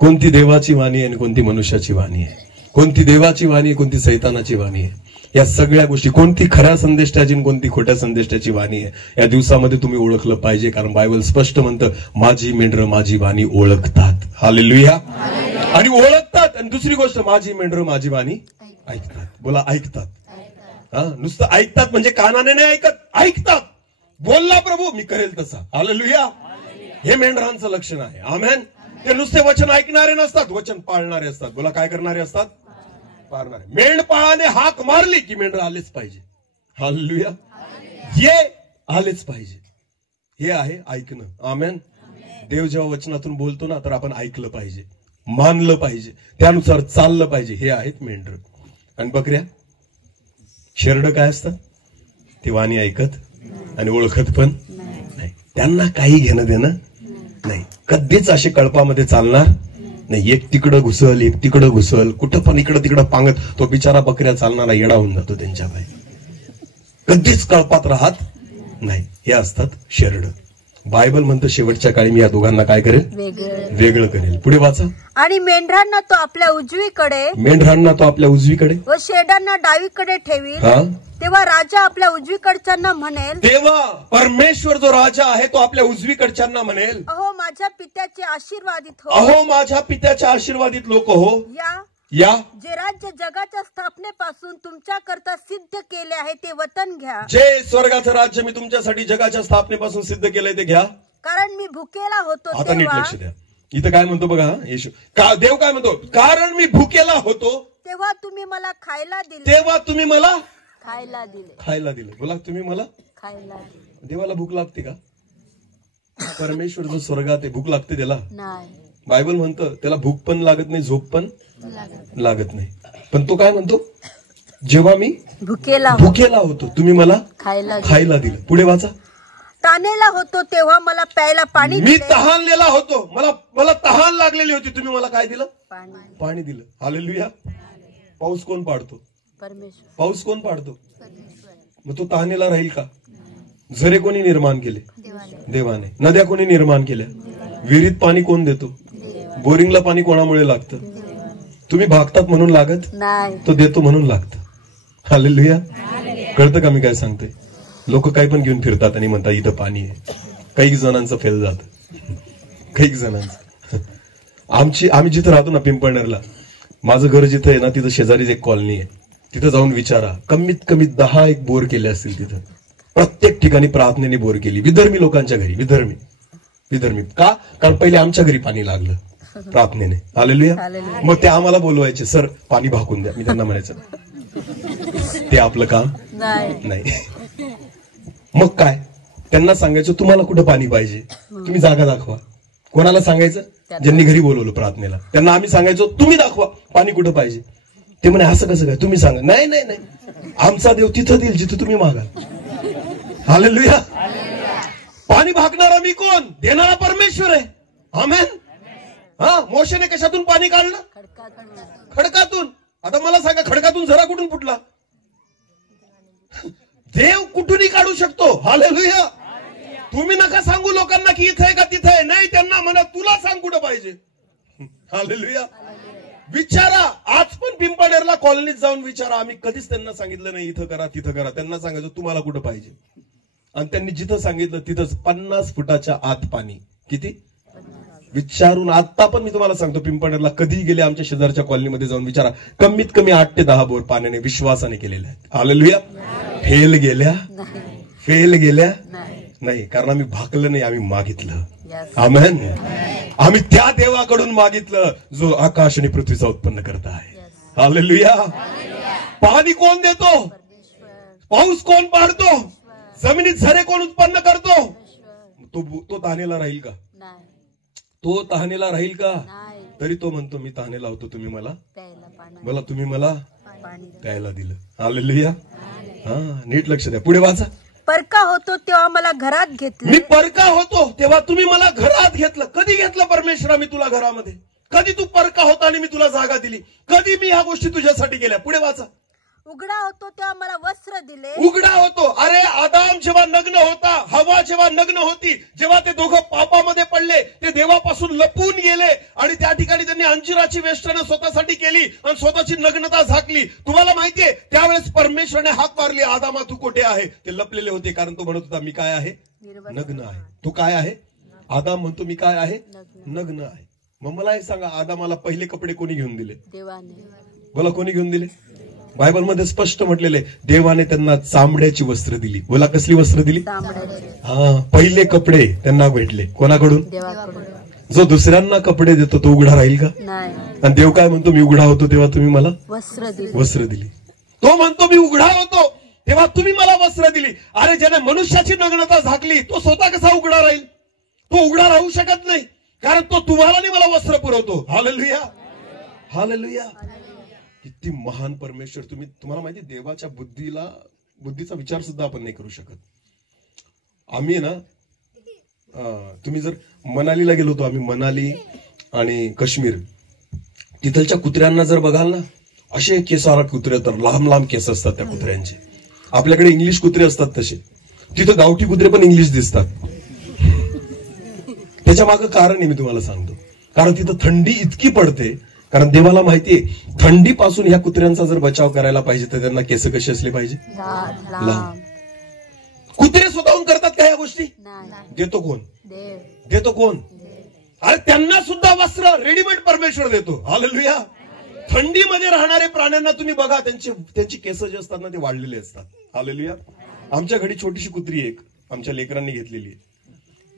कोणती देवाची वाणी आहे आणि कोणती मनुष्याची वाणी आहे, कोणती देवाची वाणी आहे कोणती सैतानाची वाणी आहे, या सगळ्या गोष्टी, कोणती खऱ्या संदेष्टाची आणि कोणती खोट्या संदेष्टाची वाणी आहे, या दिवसामध्ये तुम्ही ओळखलं पाहिजे. कारण बायबल स्पष्ट म्हणतं, माझी मेंढर माझी वाणी ओळखतात. हालेलुया. आणि ओळखतात. आणि दुसरी गोष्ट, माझी मेंढर माझी वाणी ऐकतात. बोला ऐकतात. हा, नुसतं ऐकतात म्हणजे कानाने नाही ऐकत, ऐकतात. बोलला प्रभू मी करेल तसा. हालेलुया. हे मेंढरांचं लक्षण आहे. आमेन. ते नुसते वचन ऐकणारे नसतात, वचन पाळणारे असतात. बोला काय करणारे असतात? पाळणारे. मेंढपाळाने हाक मारली की मेंढर आलेच पाहिजे. हालेलुया. हे आलेच पाहिजे. हे आहे ऐकणं. आमेन. देव जेव्हा वचनातून बोलतो ना तर आपण ऐकलं पाहिजे, मानलं पाहिजे, त्यानुसार चाललं पाहिजे. हे आहेत मेंढर. आणि बकऱ्या, शेरड काय असतात? ते वाणी ऐकत आणि ओळखत पण नाही. त्यांना काही घेणं देणं नाही. कधीच असे कळपामध्ये चालणार नाही. एक तिकडं घुसल, एक तिकडं घुसल, कुठं पण इकडं तिकडं पांगत तो बिचारा बकऱ्या चालणारा येडा होऊन जातो त्यांच्या पाय. कधीच कळपात राहत नाही. हे असतात शेरड. बायबल म्हणतं शेवटच्या काळी मी या दोघांना काय करेल? वेगळं करेल. पुढे वाचा. आणि मेंढरांना तो आपल्या उजवीकडे, मेंढरांना तो आपल्या उजवीकडे व शेडांना डावीकडे ठेवील. तेव्हा राजा आपल्या उजवीकडच्यांना म्हणेल, तेव्हा परमेश्वर जो राजा आहे तो आपल्या उजवीकडच्यांना म्हणेल, अहो माझ्या पित्याचे आशीर्वादित हो, अहो माझ्या पित्याच्या आशीर्वादित लोक हो. या जे राज्य जगाच्या स्थापनेपासून तुमच्याकरता सिद्ध केले आहे ते वतन घ्या. जे स्वर्गाचं राज्य मी तुमच्यासाठी जगाच्या स्थापनेपासून सिद्ध केलंय ते घ्या. कारण मी भुकेला होतो. आता नीट लक्ष द्या. इथं काय म्हणतो बघा येशू. देव काय म्हणतो? कारण मी भुकेला होतो तेव्हा तुम्ही मला खायला दिले. तेव्हा तुम्ही मला खायला दिले. खायला दिले. बोला तुम्ही मला खायला दिले. देवाला भूक लागते का? परमेश्वर जो स्वर्गात आहे भूक लागते त्याला? नाही. बायबल म्हणतं त्याला भूक पण लागत नाही, झोप पण लागत नाही. पण तो काय म्हणतो? जेव्हा मी भुकेला होतो तुम्ही मला खायला दिलं. पुढे वाचा. तानेला होतो तेव्हा मला प्यायला पाणी मी तहानलेला होतो, मला तहान लागलेली होती, तुम्ही मला काय दिलं? पाणी दिलं. हालेलुया. पाऊस कोण पाडतो? परमेश्वर. पाऊस कोण पाडतो? मग तो तहानेला राहील का? झरे कोणी निर्माण केले? देवाने. नद्या कोणी निर्माण केल्या? विहिरीत पाणी कोण देतो? बोरिंगला पाणी कोणामुळे लागतं? तुम्ही भागतात म्हणून लागत नाही, तो देतो म्हणून लागतं. हालेलुया. कळतं का मी काय सांगतोय? लोक काही पण घेऊन फिरतात आणि म्हणतात इथं पाणी आहे. काही जणांचं फेल जात, काही जणांचं. आम्ही जिथे राहतो ना पिंपळनेरला, माझं घर जिथं आहे ना तिथं शेजारीच एक कॉलनी आहे. तिथं जाऊन विचारा, कमीत कमी 10 एक बोर केले असतील तिथं. प्रत्येक ठिकाणी प्रार्थनेने बोर केली, विधर्मी लोकांच्या घरी. विधर्मी का? कारण पहिले आमच्या घरी पाणी लागलं प्रार्थनेने. हालेलुया. मग ते आम्हाला बोलवायचे, सर पाणी भाकून द्या. मी त्यांना म्हणायचं ते आपलं काम नाही. मग काय त्यांना सांगायचं, तुम्हाला कुठं पाणी पाहिजे तुम्ही जागा दाखवा. कोणाला सांगायचं? ज्यांनी घरी बोलवलं प्रार्थनेला त्यांना आम्ही सांगायचो तुम्ही दाखवा पाणी कुठं पाहिजे. ते म्हणे असं कसं काय, तुम्ही सांगा. नाही नाही नाही, आमचा देव तिथं देईल जिथं तुम्ही मागाल. हालेलुया. पाणी भागणारा मी कोण? देणारा परमेश्वर आहे. आमेन. हा, मोशेने कशातून पाणी काढलं? खडकातून. आता मला सांगा, खडकातून झरा कुठून फुटला? देव कुठूनही काढू शकतो. हालेलुया. तुम्ही नका सांगू लोकांना की इथं आहे का तिथं आहे. नाही, त्यांना म्हणा तुला सांग कुठं पाहिजे. हालेलुया. विचारा. आज पण पिंपळनेरला कॉलनीत जाऊन विचारा. आम्ही कधीच त्यांना सांगितलं नाही इथं करा तिथं करा. त्यांना सांगायचं तुम्हाला कुठं पाहिजे. आणि त्यांनी जिथं सांगितलं तिथंच 50 फुटाच्या आत पाणी. किती? विचारून. आता पण मी तुम्हाला सांगतो, पिंपळनेरला कधी गेले आमच्या शेजारच्या कॉलनीमध्ये जाऊन विचारा, कमीत कमी 8 ते 10 बोर पाण्याने विश्वासाने केलेले आहेत. हालेलुया. फेल गेल्या नाही, कारण आम्ही भाकलं नाही, आम्ही मागितलं. आमेन. आम्ही त्या देवाकडून मागितलं जो आकाश आणि पृथ्वीचा उत्पन्न करता आहे. हालेलुया. पाणी कोण देतो? पाऊस कोण पाडतो? जमिनीत झरे कोण उत्पन्न करतो? तो तहानेला राहील का? तो तहानेला राहील का? तरी तो म्हणतो मी तहाने लावतो, तुम्ही मला प्यायला दिलं. हालेलुया. हा, नीट लक्ष द्या. पुढे वाचा. परका होतो तेव्हा मला घरात घेतलं. मी परका होतो तेव्हा तुम्ही मला घरात घेतलं. कधी घेतलं परमेश्वरा मी तुला घरामध्ये? कधी तू परका होता आणि मी तुला जागा दिली? कधी मी ह्या गोष्टी तुझ्यासाठी केल्या? पुढे वाचा. उघडा होतो तेव्हा मला वस्त्र दिले. उघडा होतो. अरे आदाम जेव्हा नग्न होता, हवा जेव्हा नग्न होती, जेव्हा ते दोघं पापामध्ये पडले, ते देवापासून लपून गेले आणि त्या ठिकाणी त्यांनी अंजिराची वेष्टनं स्वतःसाठी केली आणि स्वतःची नग्नता झाकली. तुम्हाला माहितीये त्यावेळेस परमेश्वरने हाक मारली, आदामा तू कुठे आहे? ते लपलेले होते, कारण तो म्हणत होता मी काय आहे? नग्न आहे. तू काय आहे? आदाम म्हणतो मी काय आहे? नग्न आहे. मग मला एक सांगा, आदामाला पहिले कपडे कोणी घेऊन दिले? देवाने. बोला, कोणी घेऊन दिले? बायबलमध्ये स्पष्ट म्हटलेले, देवाने त्यांना चामड्याची वस्त्र दिली. बोला, कसली वस्त्र दिली? हा, पहिले कपडे त्यांना भेटले. कोणाकडून? जो दुसऱ्यांना कपडे देतो तो उघडा राहील का? आणि देव काय म्हणतो? मी उघडा होतो तेव्हा तुम्ही मला वस्त्र दिली. तो म्हणतो मी उघडा होतो तेव्हा तुम्ही मला वस्त्र दिली. अरे ज्याने मनुष्याची नग्नता झाकली तो स्वतः कसा उघडा राहील? तो उघडा राहू शकत नाही, कारण तो तुम्हाला आणि मला वस्त्र पुरवतो. हालेलुया. हालेलुया. किती महान परमेश्वर. तुम्हाला माहिती, देवाच्या बुद्धीचा विचार सुद्धा आपण नाही करू शकत. आम्ही ना, तुम्ही जर मनालीला गेलो होतो आम्ही, मनाली आणि काश्मीर, तिथलच्या कुत्र्यांना जर बघाल ना, असे केसाळ कुत्रे, तर लांब लांब केस असतात त्या कुत्र्यांचे. आपल्याकडे इंग्लिश कुत्रे असतात तसे, तिथं गावठी कुत्रे पण इंग्लिश दिसतात. त्याच्या मागं कारण आहे, मी तुम्हाला सांगतो. कारण तिथं थंडी इतकी पडते, कारण देवाला माहितीये थंडीपासून ह्या कुत्र्यांचा जर बचाव करायला पाहिजे तर त्यांना केस कसे असले पाहिजे? लांब. कुत्रे स्वतःहून करतात का या गोष्टी? देतो कोण? देतो कोण? अरे त्यांना सुद्धा वस्त्र रेडीमेड परमेश्वर देतो. हालेलुया. थंडीमध्ये राहणारे प्राण्यांना तुम्ही बघा, त्यांची केस जे असतात ना ते वाढलेले असतात. हालेलुया. आमच्या घरी छोटीशी कुत्री एक आमच्या लेकरांनी घेतलेली आहे.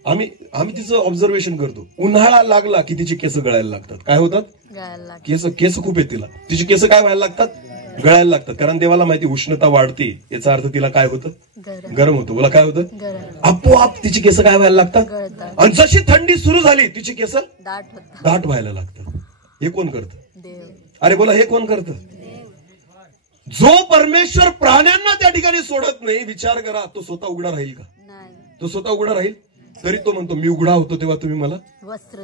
आम्ही तिचं ऑब्झर्वेशन करतो. उन्हाळा लागला की तिची केस गळायला लागतात. काय होतात? केस खूप आहेत तिला. तिची केस काय व्हायला लागतात? गळायला लागतात. कारण देवाला माहिती उष्णता वाढते, याचा अर्थ तिला काय होतं? गरम होतं. बोला, काय होतं? आपोआप तिची केस काय व्हायला लागतात? आणि जशी थंडी सुरू झाली तिची केस दाट व्हायला लागतात. हे कोण करतं? अरे बोला, हे कोण करतं? जो परमेश्वर प्राण्यांना त्या ठिकाणी सोडत नाही, विचार करा, तो स्वतः उघडा राहील का? तो स्वतः उघडा राहील? तरी तो म्हणतो मी उघडा होतो तेव्हा तुम्ही मला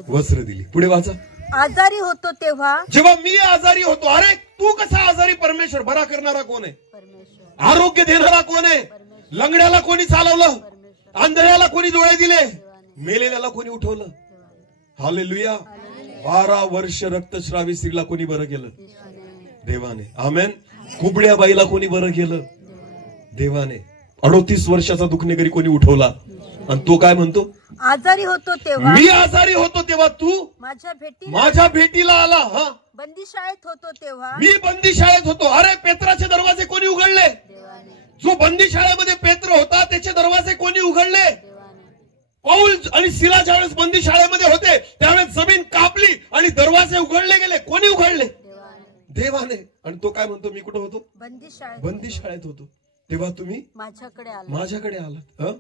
वस्त्र दिली. पुढे वाचा. आजारी होतो तेव्हा, जेव्हा मी आजारी होतो. अरे तू कसा आजारी? परमेश्वर. बरा करणारा कोण आहे? आरोग्य देणारा कोण आहे? लंगड्याला कोणी चालवलं? आंधळ्याला कोणी डोळे दिले? मेलेल्याला कोणी उठवलं? हालेलुया. 12 वर्ष रक्तस्रावी स्त्रीला कोणी बरं केलं? देवाने. आमेन. कुबड्या बाईला कोणी बरं केलं? देवाने. 38 वर्षाचा दुखणेकरी कोणी उठवला? आणि तो काय म्हणतो, आजारी होतो तेव्हा मी आजारी होतो तेव्हा तू माझ्या भेटीला आला. हा, बंदीशाळेत होतो तेव्हा मी बंदीशाळेत होतो. अरे पेत्राचे दरवाजे कोणी उघडले? जो बंदीशाळेमध्ये पेत्र होता त्याचे दरवाजे कोणी उघडले? पौल आणि सिला ज्यावेळेस बंदीशाळेमध्ये होते त्यावेळेस जमीन कापली आणि दरवाजे उघडले गेले. कोणी उघडले? देवाने. आणि तो काय म्हणतो, मी कुठं होतो? बंदीशाळेत होतो तेव्हा तुम्ही माझ्याकडे आलात.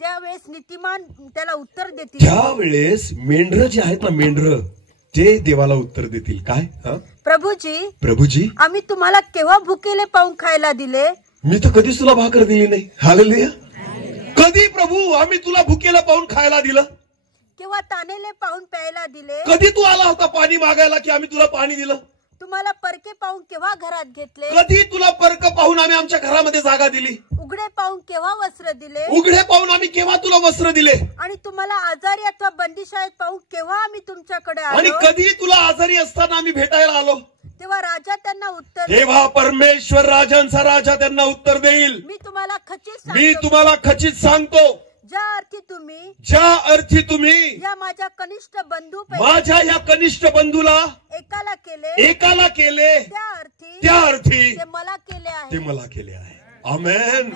त्यावेळेस नीतिमान त्याला उत्तर देतील. त्यावेळेस मेंढर जे आहेत ना, मेंढर ते देवाला उत्तर देतील. काय? प्रभूजी आम्ही तुम्हाला केव्हा भुकेले पाहून खायला दिले? मी तर कधीच तुला भाकर दिली नाही. हालेलुया. कधी प्रभू आम्ही तुला भुकेला पाहून खायला दिलं? केव्हा तानेले पाहून प्यायला दिले? कधी तू आला होता पाणी मागायला की आम्ही तुला पाणी दिलं? तुम्हाला परके पाहून केव्हा घरात घेतले? कधी तुला परक पाहून आम्ही आमच्या घरामध्ये जागा दिली? उघडे पाहून केव्हा वस्त्र दिले? उघडे पाहून आम्ही केव्हा तुला वस्त्र दिले? आणि तुम्हाला आजारी अथवा बंदीशाळेत पाहून केव्हा आम्ही तुमच्याकडे आलो? आणि कधी तुला आजारी असताना आम्ही भेटायला आलो? तेव्हा राजा त्यांना उत्तर तेव्हा परमेश्वर राजांचा राजा त्यांना उत्तर देईल, मी तुम्हाला खचित सांगतो ज्या अर्थी तुम्ही या माझ्या कनिष्ठ बंधू माझ्या या कनिष्ठ बंधूला एकाला केले त्या अर्थी ते मला केले आहे. आमेन.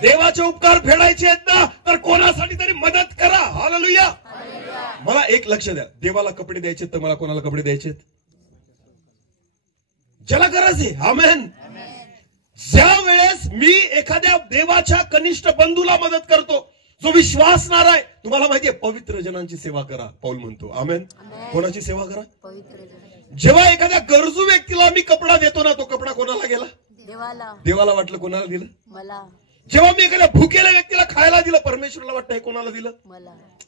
देवाचे उपकार फेडायचे आहेत ना, तर कोणासाठी तरी मदत करा. हालेलुया. मला एक लक्ष द्या, देवाला कपडे द्यायचे तर मला कोणाला कपडे द्यायचे? ज्याला गरज आहे. आमेन. ज्या वेळेस मी एखाद्या देवाच्या कनिष्ठ बंधूला मदत करतो, जो विश्वासणार आहे, तुम्हाला माहितीये पवित्र जनांची सेवा करा पौल म्हणतो. आमेन. कोणाची सेवा करा? जेव्हा एखाद्या गरजू व्यक्तीला मी कपडा देतो ना, तो कपडा कोणाला गेला? देवाला वाटलं कोणाला दिलं? जेव्हा मी एखाद्या भुकेल्या व्यक्तीला खायला दिलं, परमेश्वराला वाटतं हे कोणाला दिलं?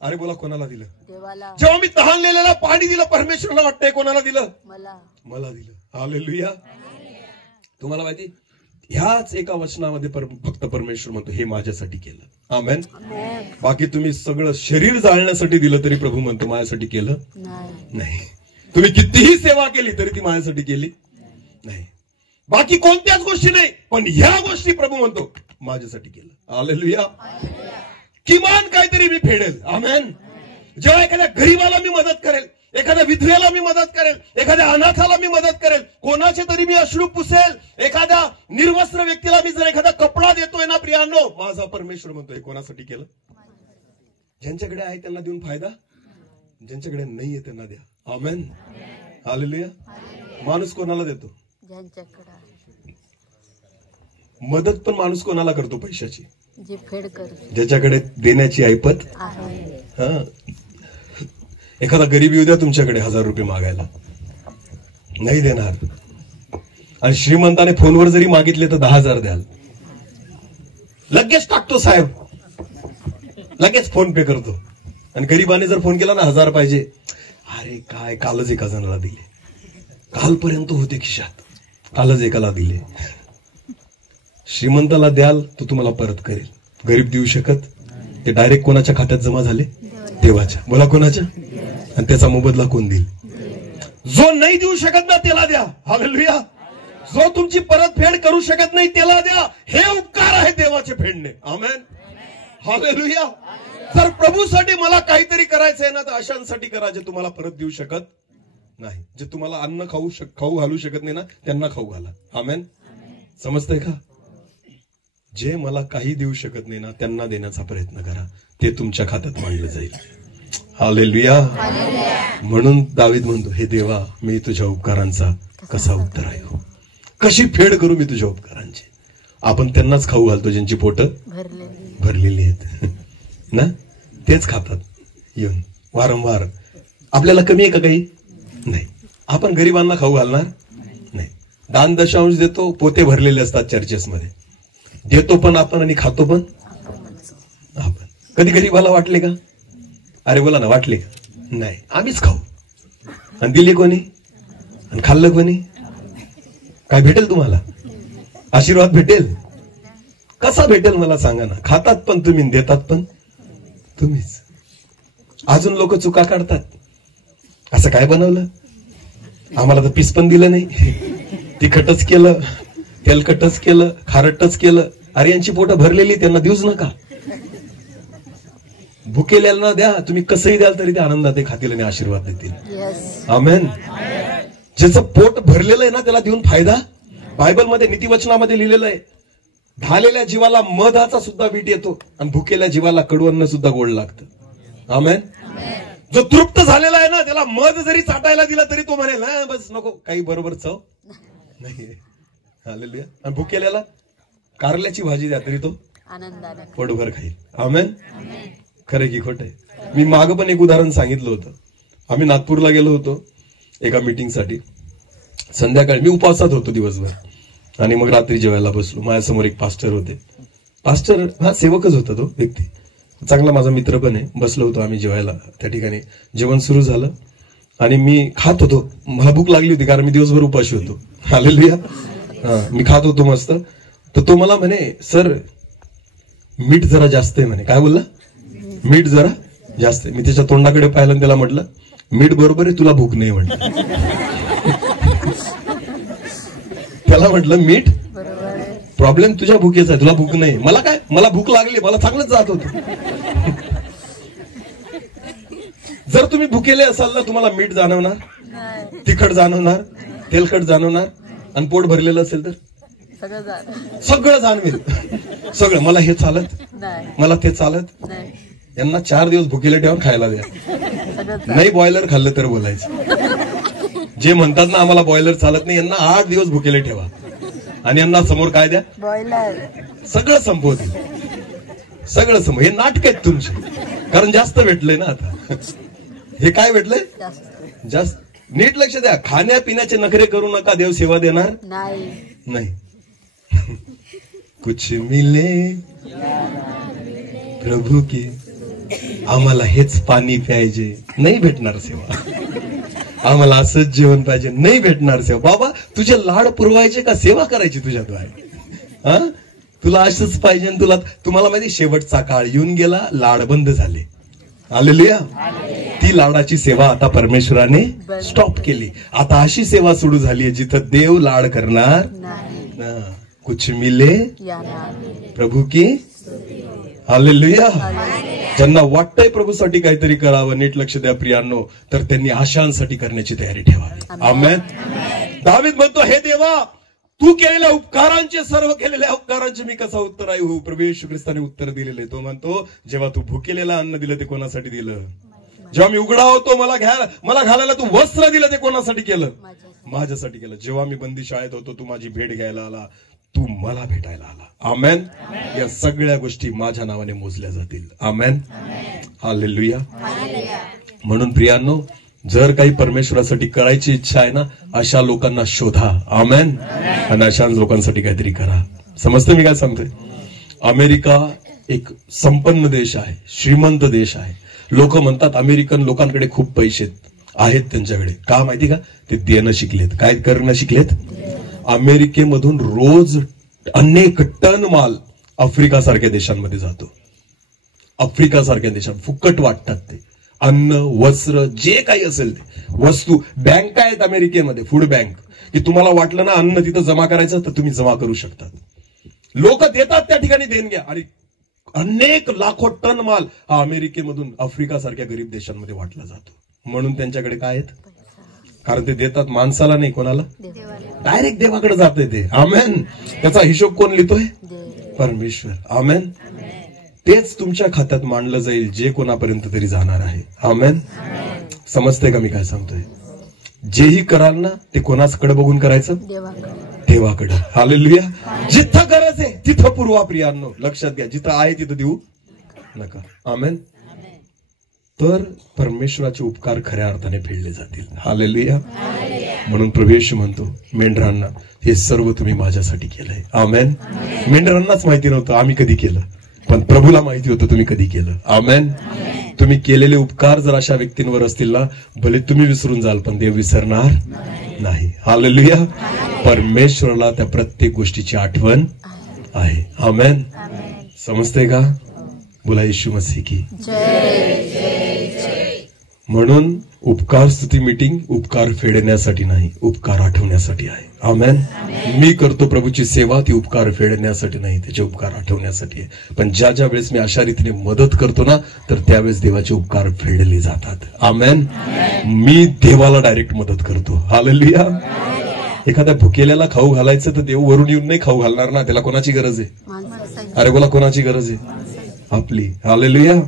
अरे बोला, कोणाला दिलं? जेव्हा मी तहानलेल्याला पाणी दिलं, परमेश्वराला वाटतंय कोणाला दिलं? मला दिलं. हालेलुया. तुम्हाला माहिती, ह्याच एका वचनामध्ये फक्त परमेश्वर म्हणतो हे माझ्यासाठी केलं. आमेन. बाकी तुम्ही सगळं शरीर जाळण्यासाठी दिलं तरी प्रभू म्हणतो माझ्यासाठी केलं नाही. तुम्ही कितीही सेवा केली तरी ती माझ्यासाठी केली नाही. बाकी कोणत्याच गोष्टी नाही, पण ह्या गोष्टी प्रभू म्हणतो माझ्यासाठी केलं. हालेलुया. किमान काहीतरी मी फेडेल. आमेन. जेव्हा एखाद्या गरीबाला मी मदत करेल, एखाद्या विधवेला मी मदत करेल, एखाद्या अनाथाला मी मदत करेल, कोणाचे तरी मी अश्रू पुसेल, एखाद्या निर्वस्त्र व्यक्तीला मी जर एखादा कपडा देतोय ना प्रियांनो, माझा परमेश्वर म्हणतोय कोणासाठी केलं? ज्यांच्याकडे आहे त्यांना देऊन फायदा, ज्यांच्याकडे नाहीये त्यांना द्या. आमेन. हालेलुया. माणूस कोणाला देतो? मदत पण माणूस कोणाला करतो? पैशाची. ज्याच्याकडे देण्याची ऐपत. एखादा गरीब येऊ द्या तुमच्याकडे 1000 रुपये मागायला, नाही देणार. आणि श्रीमंताने फोनवर जरी मागितले तर 10,000 द्याल. लगेच टाकतो साहेब, लगेच फोन पे करतो. आणि गरीबाने जर फोन केला ना 1000 पाहिजे, अरे काय कालच एका जणाला दिले, कालपर्यंत होते खिशात, कालच एकाला दिले. श्रीमंताला द्याल तो तुम्हाला परत करेल. गरीब देऊ शकत, ते डायरेक्ट कोणाच्या खात्यात जमा झाले? देवाच्या. बोला कोणाच्या? आणि त्याचा मोबदला कोण देईल? जो नाही देऊ शकत ना त्याला द्या. हालेलुया. जो तुमची परतफेड करू शकत नाही त्याला द्या. हे उपकार आहे देवाचे फेडणे. आमेन. हालेलुया. जर प्रभूसाठी मला काहीतरी करायचंय ना तर अशांसाठी करा जे तुम्हाला परत देऊ शकत नाही. जे तुम्हाला अन्न खाऊ घालू शकत नाही ना त्यांना खाऊ घाला. आमेन. समजतंय का? जे मला काही देऊ शकत नाही ना त्यांना देण्याचा प्रयत्न करा, ते तुमच्या खात्यात मांडलं जाईल. हालेलुया. म्हणून दावीद म्हणतो, हे देवा मी तुझ्या उपकारांचा कसा उत्तर आहे, कशी फेड करू मी तुझ्या उपकारांची. आपण त्यांनाच खाऊ घालतो ज्यांची पोट भरलेली आहेत ना, तेच खातात येऊन वारंवार. आपल्याला कमी आहे का काही? नाही. आपण गरिबांना खाऊ घालणार नाही. दान दशांश देतो, पोते भरलेले असतात चर्चेसमध्ये, देतो पण आपण आणि खातो पण आपण. कधी गरीबाला वाटले का? अरे बोला ना, वाटले का? नाही. आम्हीच खाऊ. आणि दिले कोणी आणि खाल्लं कोणी? काय भेटेल तुम्हाला? आशीर्वाद भेटेल? कसा भेटेल मला सांगा ना. खातात पण तुम्ही, देतात पण तुम्हीच. अजून लोक चुका काढतात. असं काय बनवलं आम्हाला तर पीस पण दिलं नाही, तिखटच केलं, तेलकटच केलं, खारटच केलं. अरे यांची पोटं भरलेली, त्यांना देऊच नका. भुकेल्याला द्या, तुम्ही कसंही द्याल तरी ते आनंदात ते खातील आणि आशीर्वाद देतील. आमेन. ज्याचं पोट भरलेलं आहे ना त्याला देऊन फायदा. बायबलमध्ये नीतिवचनामध्ये लिहिलेलं आहे, ढालेल्या जीवाला मधाचा सुद्धा वीट येतो आणि भुकेल्या जीवाला कडवन्न सुद्धा गोड लागतं. आमेन. जो तृप्त झालेला आहे ना त्याला मध जरी चाटायला दिला तरी तो म्हणेल ना बस नको, काही बरोबर चव नाही. हालेलुया. आणि भुकेल्याला कारल्याची भाजी द्या तरी तो आनंदाने पोटभर खाईल. आमेन. खरं की खोटं आहे? मी मागं पण एक उदाहरण सांगितलं होतं. आम्ही नागपूरला गेलो होतो एका मीटिंगसाठी. संध्याकाळी मी उपवासात होतो दिवसभर आणि मग रात्री जेवायला बसलो. माझ्यासमोर एक पास्टर होते. पास्टर हा सेवकच होता तो व्यक्ती, चांगला माझा मित्र पण आहे. बसलो होतो आम्ही जेवायला त्या ठिकाणी. जेवण सुरू झालं आणि मी खात होतो. मला भूक लागली होती कारण मी दिवसभर उपाशी होतो. हालेलुया. मी खात होतो मस्त. तर तो मला म्हणे सर मीठ जरा जास्त आहे म्हणे. काय बोलला? मीठ जरा जास्त आहे. मी त्याच्या तोंडाकडे पाहिलं आणि त्याला म्हटलं मीठ बरोबर आहे, तुला भूक नाही म्हटलं. त्याला म्हटलं मीठ प्रॉब्लेम तुझ्या भुकेचा आहे, तुला भूक नाही. मला काय, मला भूक लागली, मला चांगलंच जात होतं. जर तुम्ही भुकेले असाल ना तुम्हाला मीठ जाणवणार, तिखट जाणवणार, तेलकट जाणवणार आणि पोट भरलेलं असेल तर सगळं जाणवेल. सगळं. मला हे चालत, मला ते चालत. यांना 4 दिवस भुकेले ठेवून खायला द्या. नाही बॉयलर खाल्लं तर बोलायचं. जे म्हणतात ना आम्हाला बॉयलर चालत नाही, यांना 8 दिवस भुकेले ठेवा आणि यांना समोर काय द्या, बॉयलर. सगळं संपवतील. सगळं संपव. हे नाटक आहेत तुमचे, कारण जास्त भेटलंय ना आता. हे काय भेटलंय जास्त. नीट लक्ष द्या. खाण्यापिण्याचे नखरे करू नका, देव सेवा देणार नाही. कुछ मिले प्रभू की, आम्हाला हेच पाणी प्यायचे, नाही भेटणार सेवा. आम्हाला असंच जेवण पाहिजे, नाही भेटणार सेवा. बाबा तुझे लाड पुरवायचे का सेवा करायची तुझ्याद्वारे? हा, तुला असंच पाहिजे. तुम्हाला माहिती शेवटचा काळ येऊन गेला, लाड बंद झाले. हालेलुया. ती लाडाची सेवा आता परमेश्वराने स्टॉप केली. आता अशी सेवा सुरू झाली जिथं देव लाड करणार. कुछ मिले प्रभू की. हालेलुया. ज्यांना वाटतंय प्रभूसाठी काहीतरी करावं, नीट लक्ष द्या प्रियांनो, तर त्यांनी आशांसाठी करण्याची तयारी ठेवावी. आमेन. दावीद म्हणतो हे देवा तू केलेल्या उपकारांचे, सर्व केलेल्या उपकारांचे मी कसा उत्तराई होऊ. प्रभू येशू ख्रिस्ताने उत्तर दिलेले. तो म्हणतो जेव्हा तू भुकेलेला अन्न दिलं ते कोणासाठी दिलं? जेव्हा मी उघडा होतो मला घालायला तू वस्त्र दिलं ते कोणासाठी केलं? माझ्यासाठी केलं. जेव्हा मी बंदी शाळेत होतो तू माझी भेट घ्यायला आला, तू मला भेटायला आला. आमेन. या सगळ्या गोष्टी माझ्या नावाने मोजल्या जातील. आमेन. हालेलुया. म्हणून प्रियांनो, जर काही परमेश्वरासाठी करायची इच्छा आहे ना, अशा लोकांना शोधा. आमेन. आणि अशा लोकांसाठी काहीतरी करा. समजतं मी काय सांगतोय? अमेरिका एक संपन्न देश आहे, श्रीमंत देश आहे. लोक म्हणतात अमेरिकन लोकांकडे खूप पैसे आहेत त्यांच्याकडे. का माहिती का? ते देणं शिकलेत. काय करणं शिकलेत? अमेरिकेमधून रोज अनेक टन माल आफ्रिका सारख्या देशांमध्ये जातो. आफ्रिका सारख्या देशात फुकट वाटतात ते अन्न, वस्त्र, जे काही असेल ते वस्तू. बँका आहेत अमेरिकेमध्ये, फूड बँक, की तुम्हाला वाटलं ना अन्न तिथं जमा करायचं तर तुम्ही जमा करू शकता. लोक देतात त्या ठिकाणी देणग्या आणि अनेक लाखो टन माल हा अमेरिकेमधून आफ्रिका सारख्या गरीब देशांमध्ये वाटला जातो. म्हणून त्यांच्याकडे काय आहेत? कारण ते देतात माणसाला नाही, कोणाला? डायरेक्ट देवाकडे जाते ते. आमेन. त्याचा हिशोब कोण लिहितोय? परमेश्वर. आमेन. तेच तुमच्या खात्यात मांडलं जाईल जे कोणापर्यंत तरी जाणार आहे. आमेन. समजते का मी काय सांगतोय? जेही कराल ना ते कोणाकडे बघून करायचं? देवाकडे. हालेलुया. जिथं गरज आहे तिथं पुरवा प्रियांनो. लक्षात घ्या, जिथं आहे तिथं देऊ नका. आमेन. तर परमेश्वराचे उपकार खऱ्या अर्थाने फेडले जातील. हालेलुया. म्हणून प्रभू येशू म्हणतो मेंढरांना, हे सर्व तुम्ही माझ्यासाठी केलंय. आमेन. मेंढरांनाच माहिती नव्हतं आम्ही कधी केलं, पण प्रभूला माहिती होतं तुम्ही कधी केलं. आमेन. तुम्ही केलेले उपकार जर अशा व्यक्तींवर असतील ना, भले तुम्ही विसरून जाल पण देव विसरणार नाही. हालेलुया. परमेश्वराला त्या प्रत्येक गोष्टीची आठवण आहे. आमेन. समजते का? बोला येशू मसीह की. म्हणून उपकार स्तुती मीटिंग उपकार फेडण्यासाठी नाही, उपकार आठवण्यासाठी आहे. आमेन. मी करतो प्रभूची सेवा, ती उपकार फेडण्यासाठी नाही, त्याचे उपकार आठवण्यासाठी आहे. पण ज्या ज्या वेळेस मी अशा रीतीने मदत करतो ना, तर त्यावेळेस देवाचे उपकार फेडले जातात. आमेन. मी देवाला डायरेक्ट मदत करतो. हालेलुया. एखाद्या भुकेल्याला खाऊ घालायचं तर देव वरून येऊन नाही खाऊ घालणार ना. त्याला कोणाची गरज आहे? अरे बोला, कोणाची गरज आहे? आपली. हालेलुया.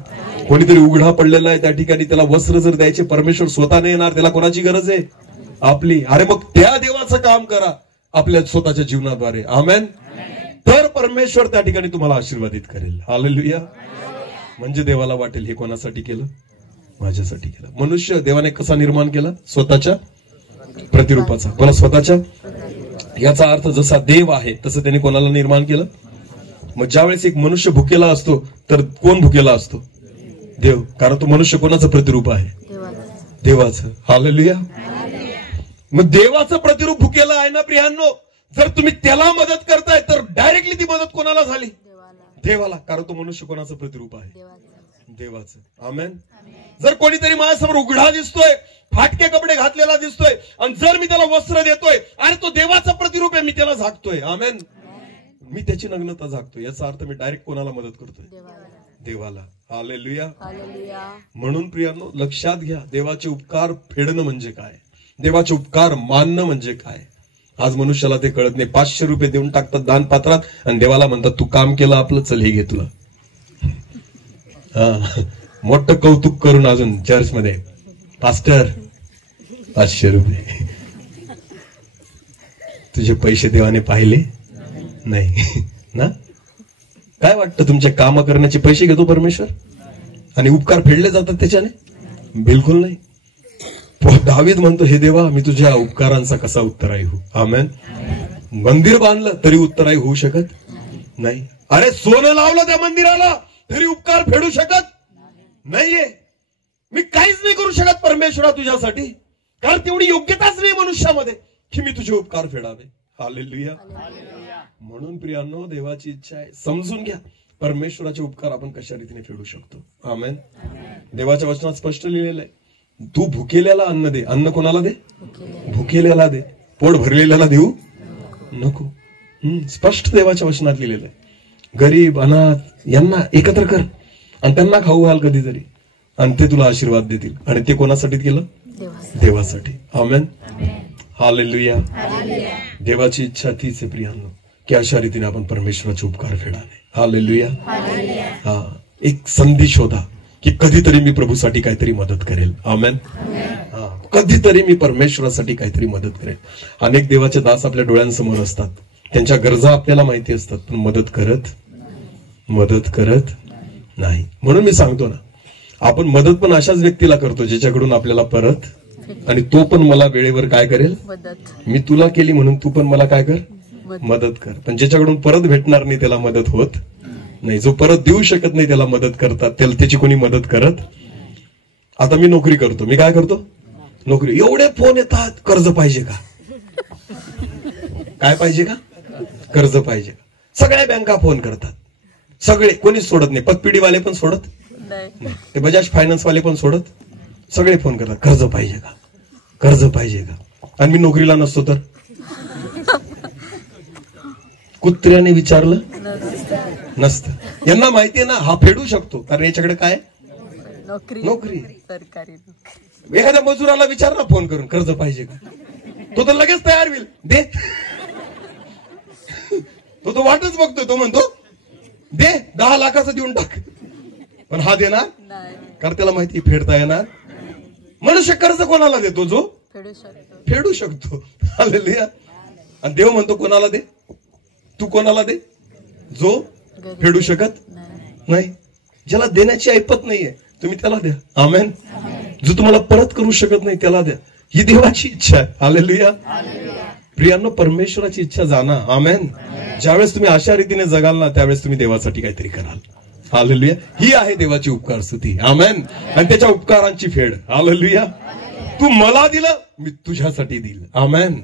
कोणीतरी उघडा पडलेला आहे त्या ठिकाणी, त्याला वस्त्र जर द्यायचे, परमेश्वर स्वतः नाही येणार, त्याला कोणाची गरज आहे? आपली. अरे मग त्या देवाचं काम करा आपल्या स्वतःच्या जीवनाद्वारे. आमेन. तर परमेश्वर त्या ठिकाणी तुम्हाला आशीर्वादित करेल. हालेलुया. म्हणजे देवाला वाटेल हे कोणासाठी केलं? माझ्यासाठी केलं. मनुष्य देवाने कसा निर्माण केला? स्वतःच्या प्रतिरूपाचा. बोला, स्वतःच्या. याचा अर्थ जसा देव आहे तसं त्याने कोणाला निर्माण केलं? मग ज्यावेळेस एक मनुष्य भुकेला असतो तर कोण भुकेला असतो? देव. कारण तो मनुष्य कोणाचं प्रतिरूप आहे? देवाचं. हालेलुया. मग देवाचं प्रतिरूप भुकेला आहे ना प्रियांनो. जर तुम्ही त्याला मदत करताय तर डायरेक्टली ती मदत कोणाला झाली? देवाला. कारण तो मनुष्य कोणाचं प्रतिरूप आहे? देवाचं. आमेन. जर कोणीतरी माझ्यासमोर उघडा दिसतोय, फाटके कपडे घातलेला दिसतोय, आणि जर मी त्याला वस्त्र देतोय, अरे तो देवाचा प्रतिरूप आहे, मी त्याला झाकतोय. आमेन. मी त्याची नग्नता झाकतोय. याचा अर्थ मी डायरेक्ट कोणाला मदत करतोय? देवाला. हालेलुया. म्हणून प्रियांनो, लक्षात घ्या, देवाचे उपकार फेडणं म्हणजे काय, देवाचे उपकार मानणं म्हणजे काय. आज मनुष्याला ते कळत नाही. 500 रुपये देऊन टाकतात दानपात्रात आणि देवाला म्हणतात तू काम केलं आपलं, चल हे घे तुला. मोठं कौतुक करून अजून चर्चमध्ये, पास्टर 500 रुपये. तुझे पैसे देवाने पाहिले नाही ना. काय वाटतं, तुमच्या काम करण्याचे पैसे घेतो परमेश्वर आणि उपकार फेडले जातात त्याच्याने? बिलकुल नाही. दावीद म्हणतो, हे देवा, मी तुझ्या उपकारांचा कसा उत्तराई होऊ? आमेन. मंदिर बांधलं तरी उत्तराई होऊ शकत नाही. अरे सोनं लावलं त्या मंदिराला तरी उपकार फेडू शकत नाहीये. मी काहीच नाही करू शकत परमेश्वरा तुझ्यासाठी, कारण तेवढी योग्यताच नाही मनुष्यामध्ये की मी तुझे उपकार फेडावे. हालेलुया. म्हणून प्रियांनो, देवाची इच्छा आहे, समजून घ्या परमेश्वराचे उपकार आपण कशा रीतीने फेडू शकतो. आमेन. देवाच्या वचनात स्पष्ट लिहिलेलं आहे, तू भुकेल्याला अन्न दे. अन्न कोणाला दे? भुकेल्याला दे. पोट भरलेल्याला देऊ नको. स्पष्ट देवाच्या वचनात लिहिलेलं आहे. गरीब, अनाथ यांना एकत्र कर आणि त्यांना खाऊ घाल कधीतरी, आणि ते तुला आशीर्वाद देतील. आणि ते कोणासाठी केलं? देवासाठी. आमेन. हालेलुया. देवाची इच्छा तीच आहे प्रियांनो, की अशा रीतीने आपण परमेश्वराचे उपकार फेडावे. हालेलुया. हा, एक संधी शोधा की कधीतरी मी प्रभूसाठी काहीतरी मदत करेल. आमेन. हा, कधीतरी मी परमेश्वरासाठी काहीतरी मदत करेल. अनेक देवाचे दास आपल्या डोळ्यांसमोर असतात, त्यांच्या गरजा आपल्याला माहिती असतात, पण मदत करत नाही. म्हणून मी सांगतो ना, आपण मदत पण अशाच व्यक्तीला करतो ज्याच्याकडून आपल्याला परत, आणि तो पण मला वेळेवर काय करेल? मी तुला केली म्हणून तू पण मला काय कर? मदत कर. पण ज्याच्याकडून परत भेटणार नाही त्याला मदत होत नाही. जो परत देऊ शकत नाही त्याला मदत करतात, त्याची कोणी मदत करत. आता मी नोकरी करतो, मी काय करतो? नोकरी. एवढे फोन येतात, कर्ज पाहिजे का? काय पाहिजे का? कर्ज पाहिजे का? सगळ्या बँका फोन करतात, सगळे, कोणीच सोडत नाही. पतपिढीवाले पण सोडत नाही, ते बजाज फायनान्स वाले पण सोडत, सगळे फोन करतात, कर्ज पाहिजे का? कर्ज पाहिजे का? आणि मी नोकरीला नसतो तर कुत्र्याने विचारलं नसतं. यांना माहितीये ना हा फेडू शकतो, कारण याच्याकडे काय? नोकरी. एखाद्या मजुराला विचार ना फोन करून, कर्ज पाहिजे का? तो तर लगेच तयार होईल, दे. तो वाटच बघतोय, तो म्हणतो दे, 10 लाखाचं देऊन टाक. पण हा देणार? कारण त्याला माहिती फेडता येणार. मनुष्य कर्ज कोणाला देतो? जो फेडू शकतो. हालेलुया. आणि देव म्हणतो कोणाला दे? तू कोणाला दे? जो फेडू शकत नाही, ज्याला देण्याची ऐपत नाहीये, तुम्ही त्याला द्या. आमेन. जो तुम्हाला परत करू शकत नाही त्याला द्या. ही देवाची इच्छा आहे. हालेलुया. प्रियांनो, परमेश्वराची इच्छा जाणा. आमेन. ज्यावेळेस तुम्ही अशा रीतीने जगाल ना, त्यावेळेस तुम्ही देवासाठी काहीतरी कराल. हालेलुया. ही आहे देवाची उपकार स्तुती. आमेन. आणि त्याच्या उपकारांची फेड. हालेलुया. तू मला दिलं, मी तुझ्यासाठी देईल. आमेन.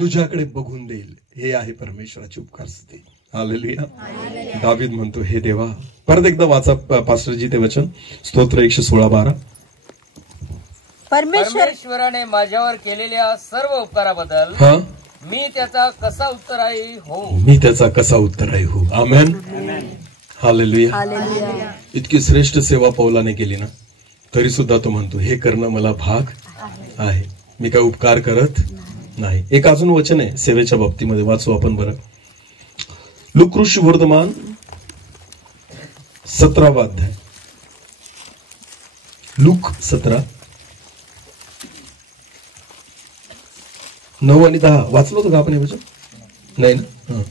तुझ्याकडे बघून देईल. हे आहे परमेश्वराची उपकार स्तुती. हालेलुया. दावीद म्हणतो, हे देवा. परत एकदा वाचा पास्टरजी ते वचन, स्तोत्र 116:12. परमेश्वराने माझ्यावर केलेल्या सर्व उपकाराबद्दल मी त्याचा कसा उत्तराई हो. मी त्याचा कसा उत्तराई हो. आमेन. हालेलुया. इतकी श्रेष्ठ सेवा पौलाने केली ना, तरी सुद्धा तो म्हणतो हे करणं मला भाग आहे, मी काय उपकार करत नाही. एक अजून वचन आहे सेवेच्या बाबतीमध्ये, वाचू आपण बरं. लूकऋषी वर्तमान 17वा अध्याय. लूक 17 9 आणि 10 वाचलं होतं का आपण हे वचन? नाही ना.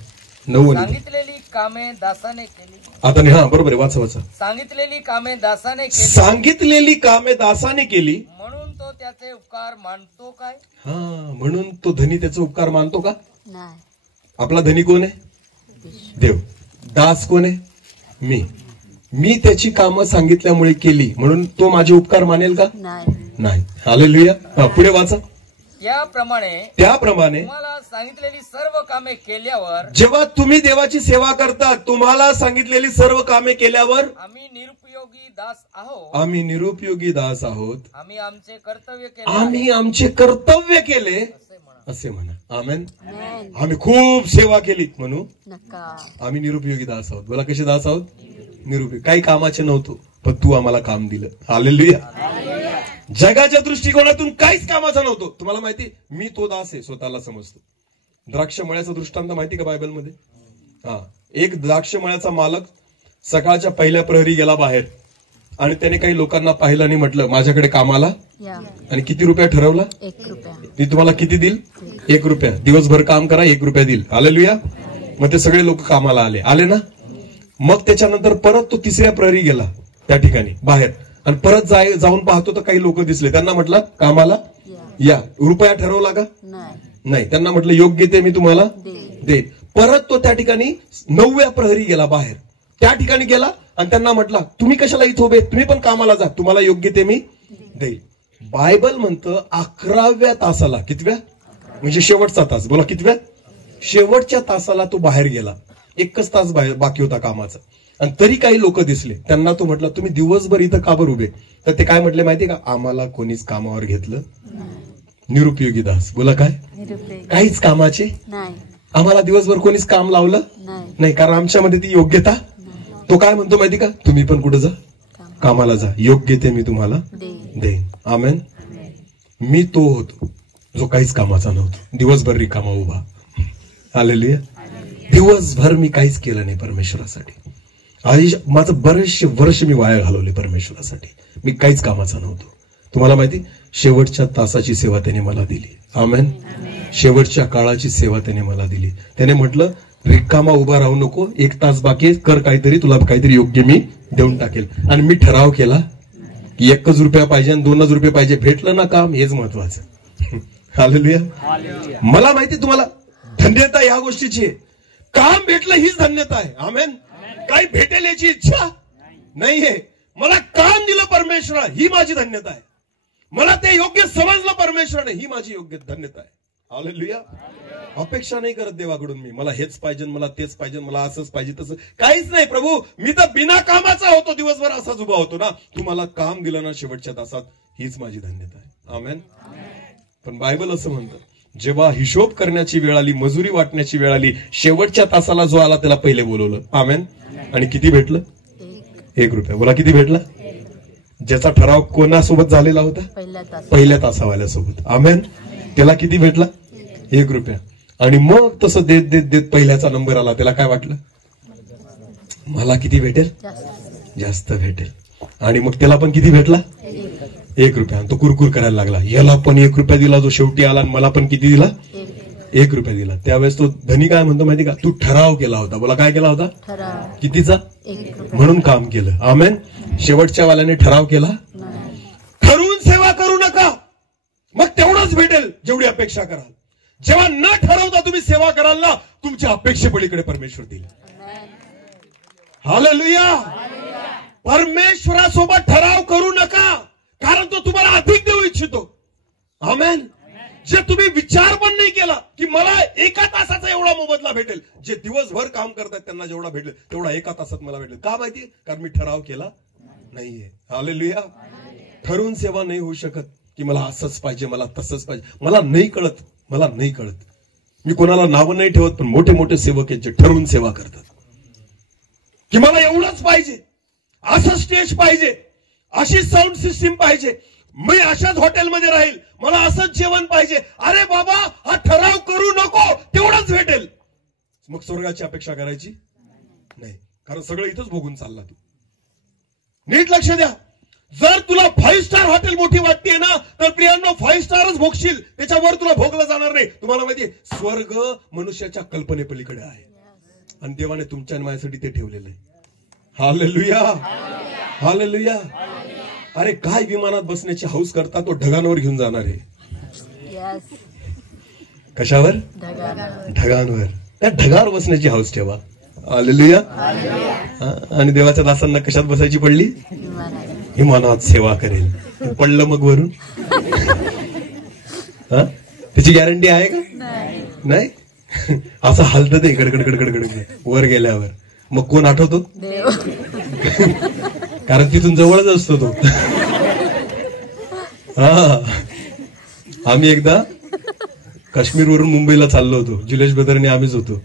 9 आणि 10. सांगितलेली कामे दासाने केली. आता नाही, हा बरोबर आहे, वाचा. सांगितलेली कामे दासाने केली. सांगितलेली कामे दासाने केली म्हणून तो त्याचे उपकार मानतो काय? हा, म्हणून तो धनी त्याचे उपकार मानतो का? नाही. आपला धनी कोण आहे? देव. दास कोण आहे? मी त्याची कामं सांगितल्यामुळे केली म्हणून तो माझे उपकार मानेल का? नाही. हालेलुया. पुढे वाचा. त्याप्रमाणे तुम्हाला सांगितलेली सर्व कामे केल्यावर, जेव्हा तुम्ही देवाची सेवा करता, तुम्हाला सांगितलेली सर्व कामे केल्यावर आम्ही निरुपयोगी दास आहोत. आम्ही निरुपयोगी दास आहोत. आम्ही आमचे कर्तव्य केले. आम्ही आमचे कर्तव्य केले असे म्हणा. आमेन. आम्ही खूप सेवा केली म्हणू नका. आम्ही निरुपयोगी दास आहोत. बोला कसे दास आहोत? निरुपयोगी. काही कामाचे नव्हतो, पण तू आम्हाला काम दिलं. हालेलुया. जगाच्या दृष्टिकोनातून काहीच कामाचा नव्हतो. तुम्हाला माहिती, मी तो दास आहे स्वतःला समजतो. द्राक्ष मळ्याचा दृष्टांत माहिती का बायबलमध्ये? हा, एक द्राक्ष मळ्याचा मालक सकाळच्या पहिल्या प्रहरी गेला बाहेर आणि त्याने काही लोकांना पाहिलं आणि म्हटलं माझ्याकडे कामाला या. आणि किती रुपया ठरवला? 1 रुपया. मी तुम्हाला किती देईल? 1 रुपया. दिवसभर काम करा, 1 रुपया देईल. हालेलुया. मग ते सगळे लोक कामाला आले ना. मग त्याच्यानंतर परत तो तिसऱ्या प्रहरी गेला त्या ठिकाणी बाहेर आणि परत जाऊन पाहतो तर काही लोक दिसले. त्यांना म्हटलं कामाला या. रुपया ठरवला का? नाही. त्यांना म्हटलं योग्य ते मी तुम्हाला देईन. परत तो त्या ठिकाणी 9व्या प्रहरी गेला बाहेर, त्या ठिकाणी गेला आणि त्यांना म्हटलं तुम्ही कशाला इथं उभे, तुम्ही पण कामाला जा, तुम्हाला योग्य ते मी देईल. बायबल म्हणतं 11व्या तासाला, कितव्या म्हणजे शेवटचा तास, बोला कितव्या? शेवटच्या तासाला तो बाहेर गेला. 1च तास बाकी होता कामाचा आणि तरी काही लोक दिसले. त्यांना तो म्हटलं तुम्ही दिवसभर इथं का बरं उभे? तर ते काय म्हटले माहिती का? आम्हाला कोणीच कामावर घेतलं. निरुपयोगी दास. बोला काय? काहीच कामाचे नाही. आम्हाला दिवसभर कोणीच काम लावलं नाही, कारण आमच्यामध्ये ती योग्यता. तो काय म्हणतो माहिती का? तुम्ही पण कुठं जा, कामाला जा, योग्य ते मी तुम्हाला देईन. आमेन. मी तो होतो जो काहीच कामाचा नव्हतो, दिवसभर रिकामा उभा. हालेलुया. दिवसभर मी काहीच केलं नाही परमेश्वरासाठी. माझं बरेचसे वर्ष मी वाया घालवले परमेश्वरासाठी. मी काहीच कामाचा नव्हतो. तुम्हाला माहिती, शेवटच्या तासाची सेवा त्याने मला दिली. आमेन. शेवटच्या काळाची सेवा त्याने मला दिली. त्याने म्हटलं रिकामा उभा राहू नको, 1 तास बाकी कर काहीतरी, तुला काहीतरी योग्य मी देऊन टाकेल. आणि मी ठराव केला की 1च रुपया पाहिजे आणि 2च रुपये पाहिजे. भेटलं ना काम, हेच महत्वाचं. हालेलुया. मला माहिती तुम्हाला धन्यता या गोष्टीची आहे. काम भेटलं हीच धन्यता आहे. आमेन. काही भेटेल याची इच्छा नाहीये. मला काम दिलं परमेश्वर, ही माझी धन्यता आहे. मला ते योग्य समजलं परमेश्वराने, ही माझी योग्य धन्यता आहे. हालेलुया. अपेक्षा नाही करत देवाकडून मी, मला हेच पाहिजे, मला तेच पाहिजे, मला असंच पाहिजे, तसं काहीच नाही. प्रभू मी तर बिना कामाचा होतो, दिवसभर असाच उभा होतो ना, तू मला काम दिलं ना शेवटच्या तासात, हीच माझी धन्यता आहे. आमेन. पण बायबल असं म्हणतं, जेव्हा हिशोब करण्याची वेळ आली, मजुरी वाटण्याची वेळ आली, शेवटच्या तासाला जो आला त्याला पहिले बोलवलं. आमेन. आणि किती भेटलं? 1 रुपया. बोला किती भेटला? ज्याचा ठराव कोणासोबत झालेला होता? पहिल्या तासावाल्यासोबत. आमेन. त्याला किती भेटला? 1 रुपया. आणि मग तसं देत देत देत पहिल्याचा नंबर आला. त्याला काय वाटलं? मला किती भेटेल? जास्त भेटेल. आणि मग त्याला पण किती भेटला? 1 रुपया. तो कुरकुर करायला लागला, याला पण 1 रुपया दिला. जो शेवटी आला आणि मला पण किती दिला? 1 रुपया दिला. त्यावेळेस तो धनी काय म्हणतो माहिती का? तू ठराव केला होता. बोला काय केला होता? कितीचा? म्हणून काम केलं. आमेन. शेवटच्या वाल्याने ठराव केला. ठरवून सेवा करू नका, मग तेवढंच भेटेल जेवढी अपेक्षा कराल. जेव्हा न ठरवता तुम्ही सेवा कराल ना, तुमच्या अपेक्षेपलीकडे परमेश्वर देईल. हालेलुया. परमेश्वरासोबत ठराव करू नका, कारण तो तुम्हाला अधिक देऊ इच्छितो. आमेन. जे तुम्ही विचार पण नाही केला की मला 1 तासाचा एवढा मोबदला भेटेल, जे दिवसभर काम करतात त्यांना जेवढा भेटेल तेवढा 1 तासात मला भेटेल. का माहिती? कारण मी ठराव केला नाहीये. हालेलुया. ठरवून सेवा नाही होऊ शकत की मला असंच पाहिजे, मला तसंच पाहिजे. मला नाही कळत. मी कोणाला नावं नाही ठेवत, पण मोठे मोठे सेवक यांचे ठरवून सेवा करतात की मला एवढंच पाहिजे, असं स्टेज पाहिजे, अशी साऊंड सिस्टीम पाहिजे, मी अशाच हॉटेलमध्ये राहील, मला असंच जेवण पाहिजे. अरे बाबा, हा ठराव करू नको, तेवढंच भेटेल. मग स्वर्गाची अपेक्षा करायची नाही, कारण सगळं इथंच भोगून चालला तू. नीट लक्ष द्या. जर तुला 5 स्टार हॉटेल मोठी वाटते ना, तर प्रियांनो 5 स्टारच भोगशील, त्याच्यावर तुला भोगलं जाणार नाही. तुम्हाला माहितीये, स्वर्ग मनुष्याच्या कल्पनेपलीकडे आहे आणि देवाने तुमच्या आणि माझ्यासाठी ते ठेवलेलं आहे. Hallelujah, hallelujah. अरे काय विमानात बसण्याची हौस करता, तो ढगांवर घेऊन जाणार आहे. कशावर? ढगांवर. त्या ढगावर बसण्याची हौस ठेवा. हालेलुया. आणि देवाच्या दासांना कशात बसायची पडली? विमानात सेवा करेल. पडलं मग वरून? त्याची गॅरंटी आहे का? नाही. असं हलतं ते कडकडकडकडकड वर गेल्यावर. मग कोण आठवतो? कारण तिथून जवळच असतो तो. आम्ही एकदा काश्मीरवरून मुंबईला चाललो होतो, जुलेश ब्रदर आणि आम्हीच होतो.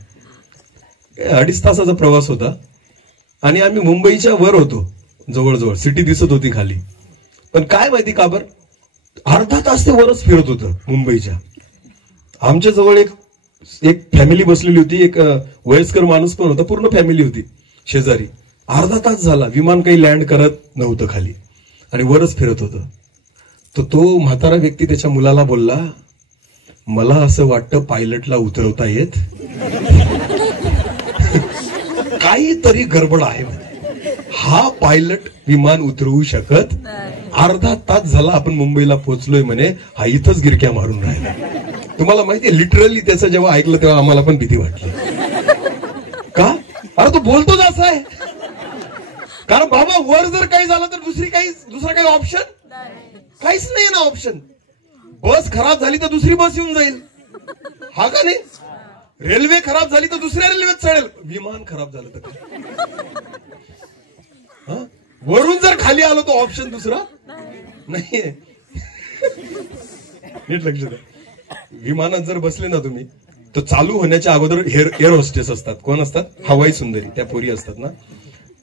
2.5 तासाचा प्रवास होता आणि आम्ही मुंबईच्या वर होतो, जवळजवळ सिटी दिसत होती खाली. पण काय माहिती का बरं, अर्धा तास ते वरच फिरत होतं मुंबईच्या. आमच्या जवळ एक फॅमिली बसलेली होती, एक वयस्कर माणूस पण होता, पूर्ण फॅमिली होती शेजारी. अर्धा तास झाला विमान काही लँड करत नव्हतं खाली आणि वरच फिरत होतं. तर तो म्हातारा व्यक्ती त्याच्या मुलाला बोलला, मला असं वाटतं पायलटला उतरवता येत काहीतरी गडबड आहे म्हणे. हा पायलट विमान उतरवू शकत, अर्धा तास झाला आपण मुंबईला पोहोचलोय म्हणे, हा इथंच गिरक्या मारून राहिला. तुम्हाला माहितीये, लिटरली त्याचं जेव्हा ऐकलं तेव्हा आम्हाला पण भीती वाटली. का? अरे तो बोलतोच असं आहे. कारण बाबा वर जर काही झालं तर दुसरा काही ऑप्शन काहीच नाही ना ऑप्शन. बस खराब झाली तर दुसरी बस येऊन जाईल, हा का नाही? रेल्वे खराब झाली तर दुसऱ्या रेल्वेत चढेल. विमान खराब झालं तर वरून जर खाली आलो तो ऑप्शन दुसरा नाहीये. नीट लक्ष द्या. विमानात जर बसले ना तुम्ही, तर चालू होण्याच्या अगोदर एअर होस्टेस असतात. कोण असतात? हवाई सुंदरी, त्या पोरी असतात ना,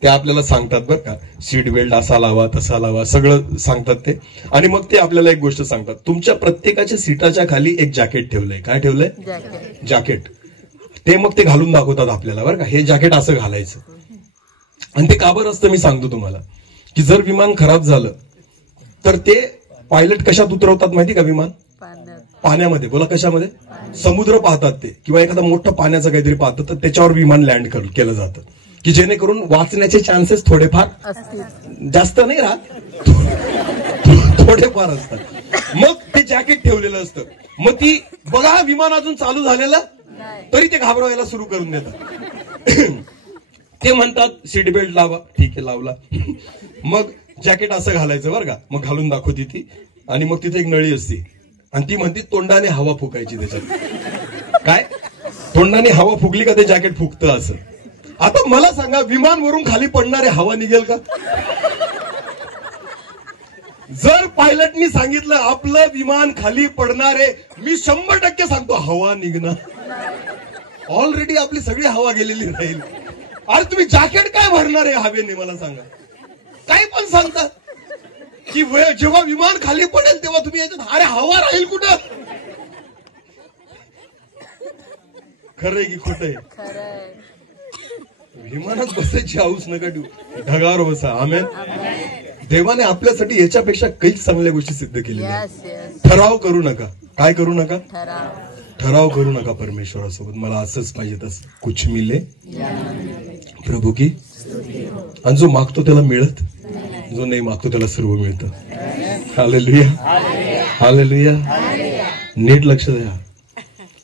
त्या आपल्याला सांगतात बरं का, सीट बेल्ट असा लावा, तसा लावा, सगळं सांगतात ते. आणि मग ते आपल्याला एक गोष्ट सांगतात, तुमच्या प्रत्येकाच्या सीटाच्या खाली एक जॅकेट ठेवलंय. काय ठेवलंय? जॅकेट. ते मग ते घालून दाखवतात आपल्याला बरं का, हे जॅकेट असं घालायचं. आणि ते का बरं असतं मी सांगतो तुम्हाला, की जर विमान खराब झालं तर ते पायलट कशात उतरवतात माहिती का विमान? पाण्यामध्ये. बोला कशामध्ये? समुद्र पाहतात ते, किंवा एखादा मोठं पाण्याचं काहीतरी पाहतात, तर त्याच्यावर विमान लँड केलं जातं, की जेणेकरून वाचण्याचे चान्सेस थोडेफार जास्त नाही राहत, थोडेफार असतात. मग ते जॅकेट ठेवलेलं असतं. मग ती बघा, विमान अजून चालू झालेलं तरी ते घाबरवायला सुरू करून देतात. ते म्हणतात सीट बेल्ट लावा, ठीक आहे लावला. मग जॅकेट असं घालायचं बरं का, मग घालून दाखवती ती. आणि मग तिथे एक नळी असते आणि ती म्हणते तोंडाने हवा फुकायची त्याच्यात. काय? तोंडाने हवा फुकली का ते जॅकेट फुकतं असं. आता मला सांगा, विमान वरून खाली पडणारे हवा निघेल का? जर पायलटनी सांगितलं आपलं विमान खाली पडणारे, मी 100% सांगतो हवा निघणार. ऑलरेडी आपली सगळी हवा गेलेली राहील. अरे तुम्ही जॅकेट काय भरणार आहे हवेने, मला सांगा. काही पण सांगतात की जेव्हा विमान खाली पडेल तेव्हा तुम्ही याच्यात, अरे हवा राहील कुठं? खरंय की खोटंय? विमानात बसायची हौस नका ठेवू, ढगावर बसा. आमेन. देवाने आपल्यासाठी याच्यापेक्षा काहीच चांगल्या गोष्टी सिद्ध केल्या. ठराव करू नका. काय करू नका? ठराव करू नका परमेश्वरासोबत, मला असंच पाहिजे तसं. कुछ मिले प्रभू की. आणि जो मागतो त्याला मिळत, जो नाही मागतो त्याला सर्व मिळतं. Hallelujah, hallelujah. नीट लक्ष द्या.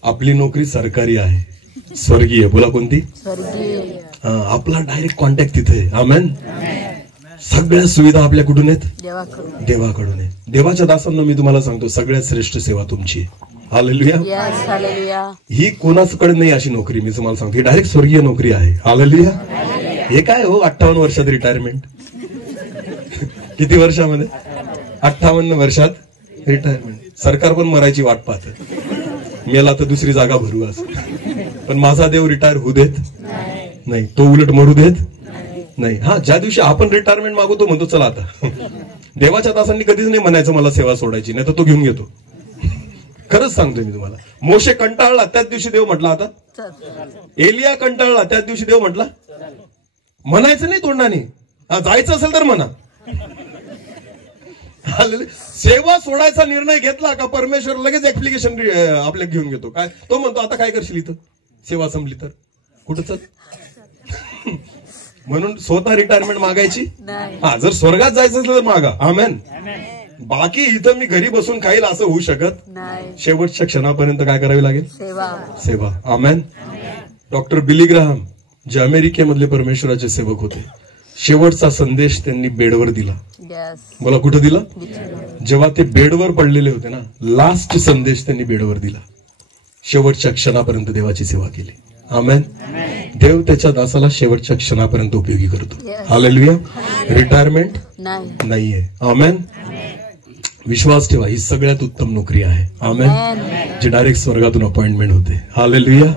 आपली नोकरी सरकारी आहे, स्वर्गीय. बोला कोणती? आपला डायरेक्ट कॉन्टॅक्ट तिथे आहे. आमेन. सगळ्या सुविधा आपल्या कुठून आहेत? देवाकडून आहे. देवाच्या दासांना मी तुम्हाला सांगतो, सगळ्यात श्रेष्ठ सेवा तुमची आहे. हालेलुया. ही कोणाकडे नाही अशी नोकरी, मी तुम्हाला सांगतो, ही डायरेक्ट स्वर्गीय नोकरी आहे. हालेलुया. हे काय हो, 58 वर्षात रिटायरमेंट. किती वर्षामध्ये? 58 वर्षात रिटायरमेंट. सरकार पण मरायची वाट पाहत. मेला तर दुसरी जागा भरू असं. पण माझा देव रिटायर होऊ देत नाही, तो उलट मरू देत नाही. हा, ज्या दिवशी आपण रिटायरमेंट मागवतो म्हणतो चला आता, देवाच्या दासांनी कधीच नाही म्हणायचं मला सेवा सोडायची, नाही तर तो घेऊन घेतो. खरंच सांगतोय मी तुम्हाला. मोशे कंटाळला त्याच दिवशी देव म्हटला आता. एलिया कंटाळला त्याच दिवशी देव म्हटला. म्हणायचं नाही तोंडाने, जायचं असेल तर म्हणा. सेवा सोडायचा निर्णय घेतला का परमेश्वर लगेच ऍप्लिकेशन आपल्या घेऊन घेतो. काय तो म्हणतो आता काय करशील इथं, सेवा संपली तर कुठं चल. म्हणून स्वतः रिटायरमेंट मागायची. हा, जर स्वर्गात जायचं असेल तर मागा. आमेन. बाकी इथं मी घरी बसून खाईल असं होऊ शकत नाही. शेवटच्या क्षणापर्यंत काय करावी लागेल, सेवा. आमेन. डॉक्टर बिली ग्राहम जे अमेरिकेमधले परमेश्वराचे सेवक होते, शेवटचा संदेश त्यांनी बेडवर दिला. मला कुठं दिला, जेव्हा ते बेडवर पडलेले होते ना, लास्ट संदेश त्यांनी बेडवर दिला. शेवटच्या क्षणापर्यंत देवाची सेवा केली. आमेन. देव त्याच्या दासाला शेवटच्या क्षणापर्यंत उपयोगी करतो. हालेलुया. रिटायरमेंट नाहीये. आमेन. विश्वास ठेवा, ही सगळ्यात उत्तम नोकरी आहे. आमेन. जी डायरेक्ट स्वर्गातून अपॉइंटमेंट होते. हालेलुया.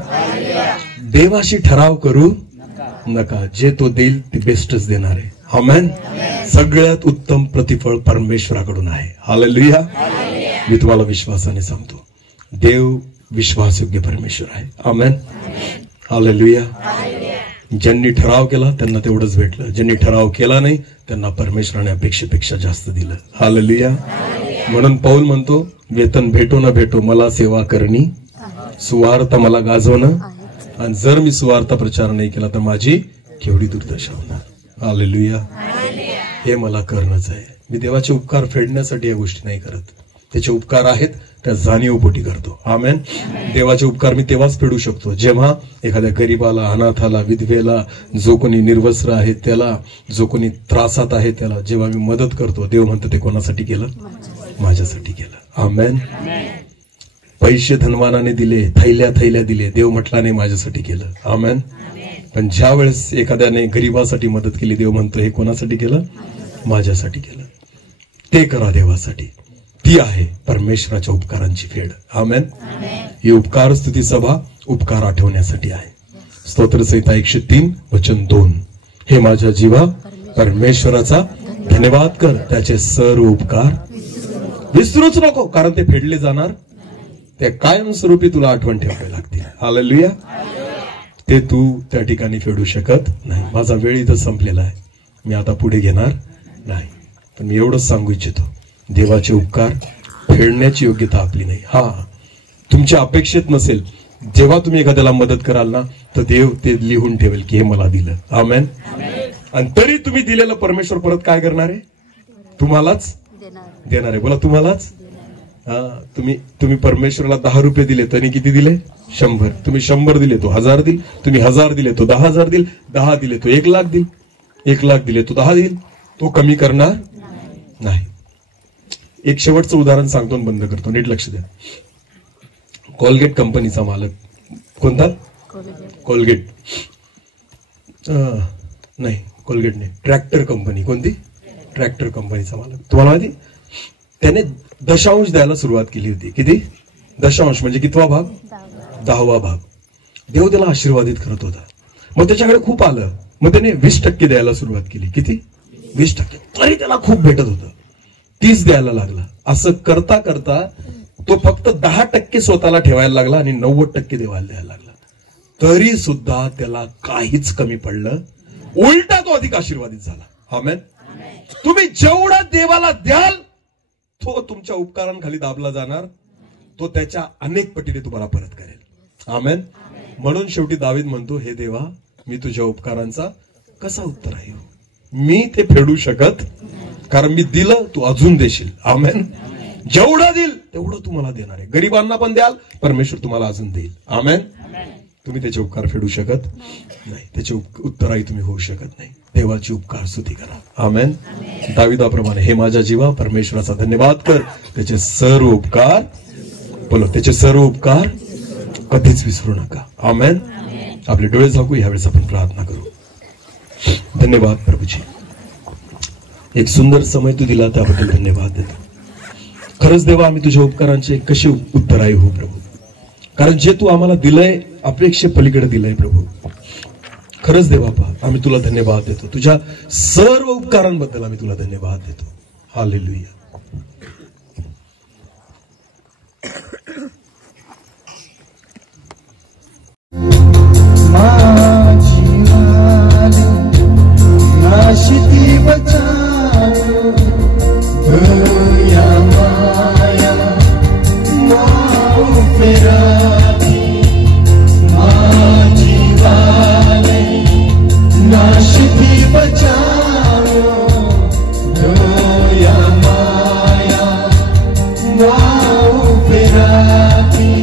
देवाशी ठराव करू नका, जे तो देईल ते बेस्टच देणार आहे. आमेन. सगळ्यात उत्तम प्रतिफळ परमेश्वराकडून आहे. हालेलुया. मी तुम्हाला विश्वासाने सांगतो, देव विश्वासयोग्य परमेश्वर आहे. आमेन. हालेलुया. ज्यांनी ठराव केला त्यांना तेवढंच भेटलं, ज्यांनी ठराव केला नाही त्यांना परमेश्वराने अपेक्षेपेक्षा जास्त दिलं. हालेलुया. म्हणून पौल म्हणतो, वेतन भेटो न भेटो मला सेवा करणी, सुवार्थ मला गाजवणं, आणि जर मी सुवार्थ प्रचार नाही केला तर माझी केवढी दुर्दशा होणार. हालेलुया. हे मला करणंच आहे. मी देवाचे उपकार फेडण्यासाठी या गोष्टी नाही करत, त्याचे उपकार आहेत त्या जाणीवपोटी करतो. आमेन. देवाचे उपकार मी तेव्हाच फेडू शकतो जेव्हा एखाद्या गरीबाला, अनाथाला, विधवेला, जो कोणी निर्वस्त्र आहे त्याला, जो कोणी त्रासात आहे त्याला जेव्हा मी मदत करतो, देव म्हणतो ते कोणासाठी केलं, माझ्यासाठी केलं. आमेन. पैसे धनवानाने दिले, थैल्या थैल्या दिले, देव म्हटला नाही माझ्यासाठी केलं. आमेन. पण ज्या वेळेस एखाद्याने गरीबासाठी मदत केली, देव म्हणतो हे कोणासाठी केलं, माझ्यासाठी केलं. ते करा देवासाठी. ती आहे परमेश्वराच्या उपकारांची फेड. आमेन. ही उपकार स्तुती सभा उपकार आठवण्यासाठी आहे. स्तोत्रसंहिता 103 वचन 2. हे माझ्या जीवा परमेश्वराचा धन्यवाद कर, त्याचे सर्व उपकार विसरूच नको, कारण ते फेडले जाणार. ते कायमस्वरूपी तुला आठवण ठेवावे लागतील. हालेलुया. ते तू त्या ठिकाणी फेडू शकत नाही. माझा वेळ इथं संपलेला आहे, मी आता पुढे घेणार नाही. पण मी एवढंच सांगू इच्छितो, देवाचे उपकार फेडण्याची योग्यता आपली नाही. हा, तुमच्या अपेक्षित नसेल, जेव्हा तुम्ही एखाद्याला मदत कराल ना, तर देव ते लिहून ठेवेल की हे मला दिलं. आमेन. आणि तरी तुम्ही दिलेलं परमेश्वर परत काय करणार आहे, तुम्हालाच देणार आहे. बोला, तुम्हालाच. हा, तुम्ही परमेश्वराला 10 रुपये दिले, तरी किती दिले, 100. तुम्ही 100 दिले तो 1000 दिल, तुम्ही 1000 दिले तो 10,000 दिल, 10 दिले तो 1 लाख दिल, 1 लाख दिले तो 10 देईल. तो कमी करणार नाही. एक शेवटचं उदाहरण सांगतो, बंद करतो, नीट लक्ष द्या. कोलगेट कंपनीचा मालक कोणता, कोलगेट नाही, कोलगेट नाही, ट्रॅक्टर कंपनी. कोणती, ट्रॅक्टर कंपनीचा मालक. तुम्हाला माहिती, त्याने दशांश द्यायला सुरुवात केली होती. किती, दशांश म्हणजे कितवा भाग, 10वा भाग. देव त्याला आशीर्वादित करत होता. मग त्याच्याकडे खूप आलं, मग त्याने 20% द्यायला सुरुवात केली. किती, 20%. तरी त्याला खूप भेटत होतं. 30 द्यायला लागला. असं करता करता तो फक्त 10% स्वतःला ठेवायला लागला आणि 90% देवाला द्यायला लागला. तरी सुद्धा त्याला काहीच कमी पडलं, उलटा तो अधिक आशीर्वादित झाला. आमेन. तुम्ही जेवढा देवाला द्याल तो तुमच्या उपकारांखाली दाबला जाणार, तो त्याच्या अनेक पटीने तुम्हाला परत करेल. आमेन. म्हणून शेवटी दावीद म्हणतो, हे देवा, मी तुझ्या उपकारांचा कसा उत्तर आहे, मी ते फेडू शकत, कारण मी दिलं तू अजून देशील. आमेन. जेवढं देईल तेवढं तुम्हाला देणार आहे. गरिबांना पण द्याल, परमेश्वर तुम्हाला अजून देईल. आमेन. तुम्ही त्याचे उपकार फेडू शकत नाही, त्याचे उत्तरही तुम्ही होऊ शकत नाही. देवाची उपकार स्तुती करा. आमेन. दाविदाप्रमाणे, हे माझ्या जीवा परमेश्वराचा धन्यवाद कर, त्याचे सर्व उपकार, बोलो, त्याचे सर्व उपकार कधीच विसरू नका. आमेन. आपले डोळे झाकू, यावेळेस आपण प्रार्थना करू. धन्यवाद प्रभूजी, एक सुंदर समय तू दिला त्याबद्दल धन्यवाद देतो. खरंच देवा, आम्ही तुझ्या उपकारांचे कसे उत्तराई हो प्रभू. कारण जे तू आम्हाला दिलंय अपेक्षे पलीकडे दिलंय प्रभू. खरंच दे बाबा, आम्ही तुला धन्यवाद देतो. तुझ्या सर्व उपकारांबद्दल आम्ही तुला धन्यवाद देतो. हालेलुया. नाशिती बचाओ दया माया माओ फेराती माझी वाले नाशिती बचाओ दया माया माओ फेराती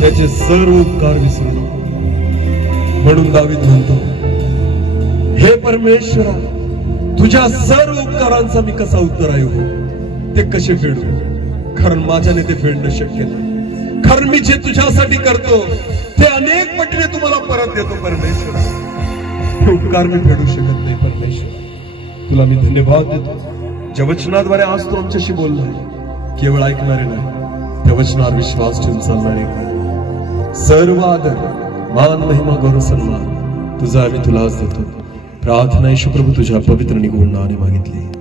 त्याचे सर्व उपकार विसरू नको. म्हणून दावीद म्हणतो, हे परमेश्वरा, तुझ्या सर्व उपकारांचा मी कसा उत्तराई हो, ते कसे फेडू? कारण माझ्याने ते फेडणं शक्य नाही. कारण मी जे तुझ्यासाठी करतो ते अनेक पटीने तुम्हाला परत देतो परमेश्वरा. हे उपकार मी फेडू शकत नाही परमेश्वरा. तुला मी धन्यवाद देतो. ज्या वचनाद्वारे आज तू आमच्याशी बोलला, केवळ ऐकणारे नाही, त्या वचनावर विश्वास ठेवून चालणारे. सर्व आदर, मान, महिमा, गौरव, सन्मान तुझा आम्ही तुलाच देतो. प्रार्थना येशू प्रभू तुझ्या पवित्र निगुण नावाने मागितली.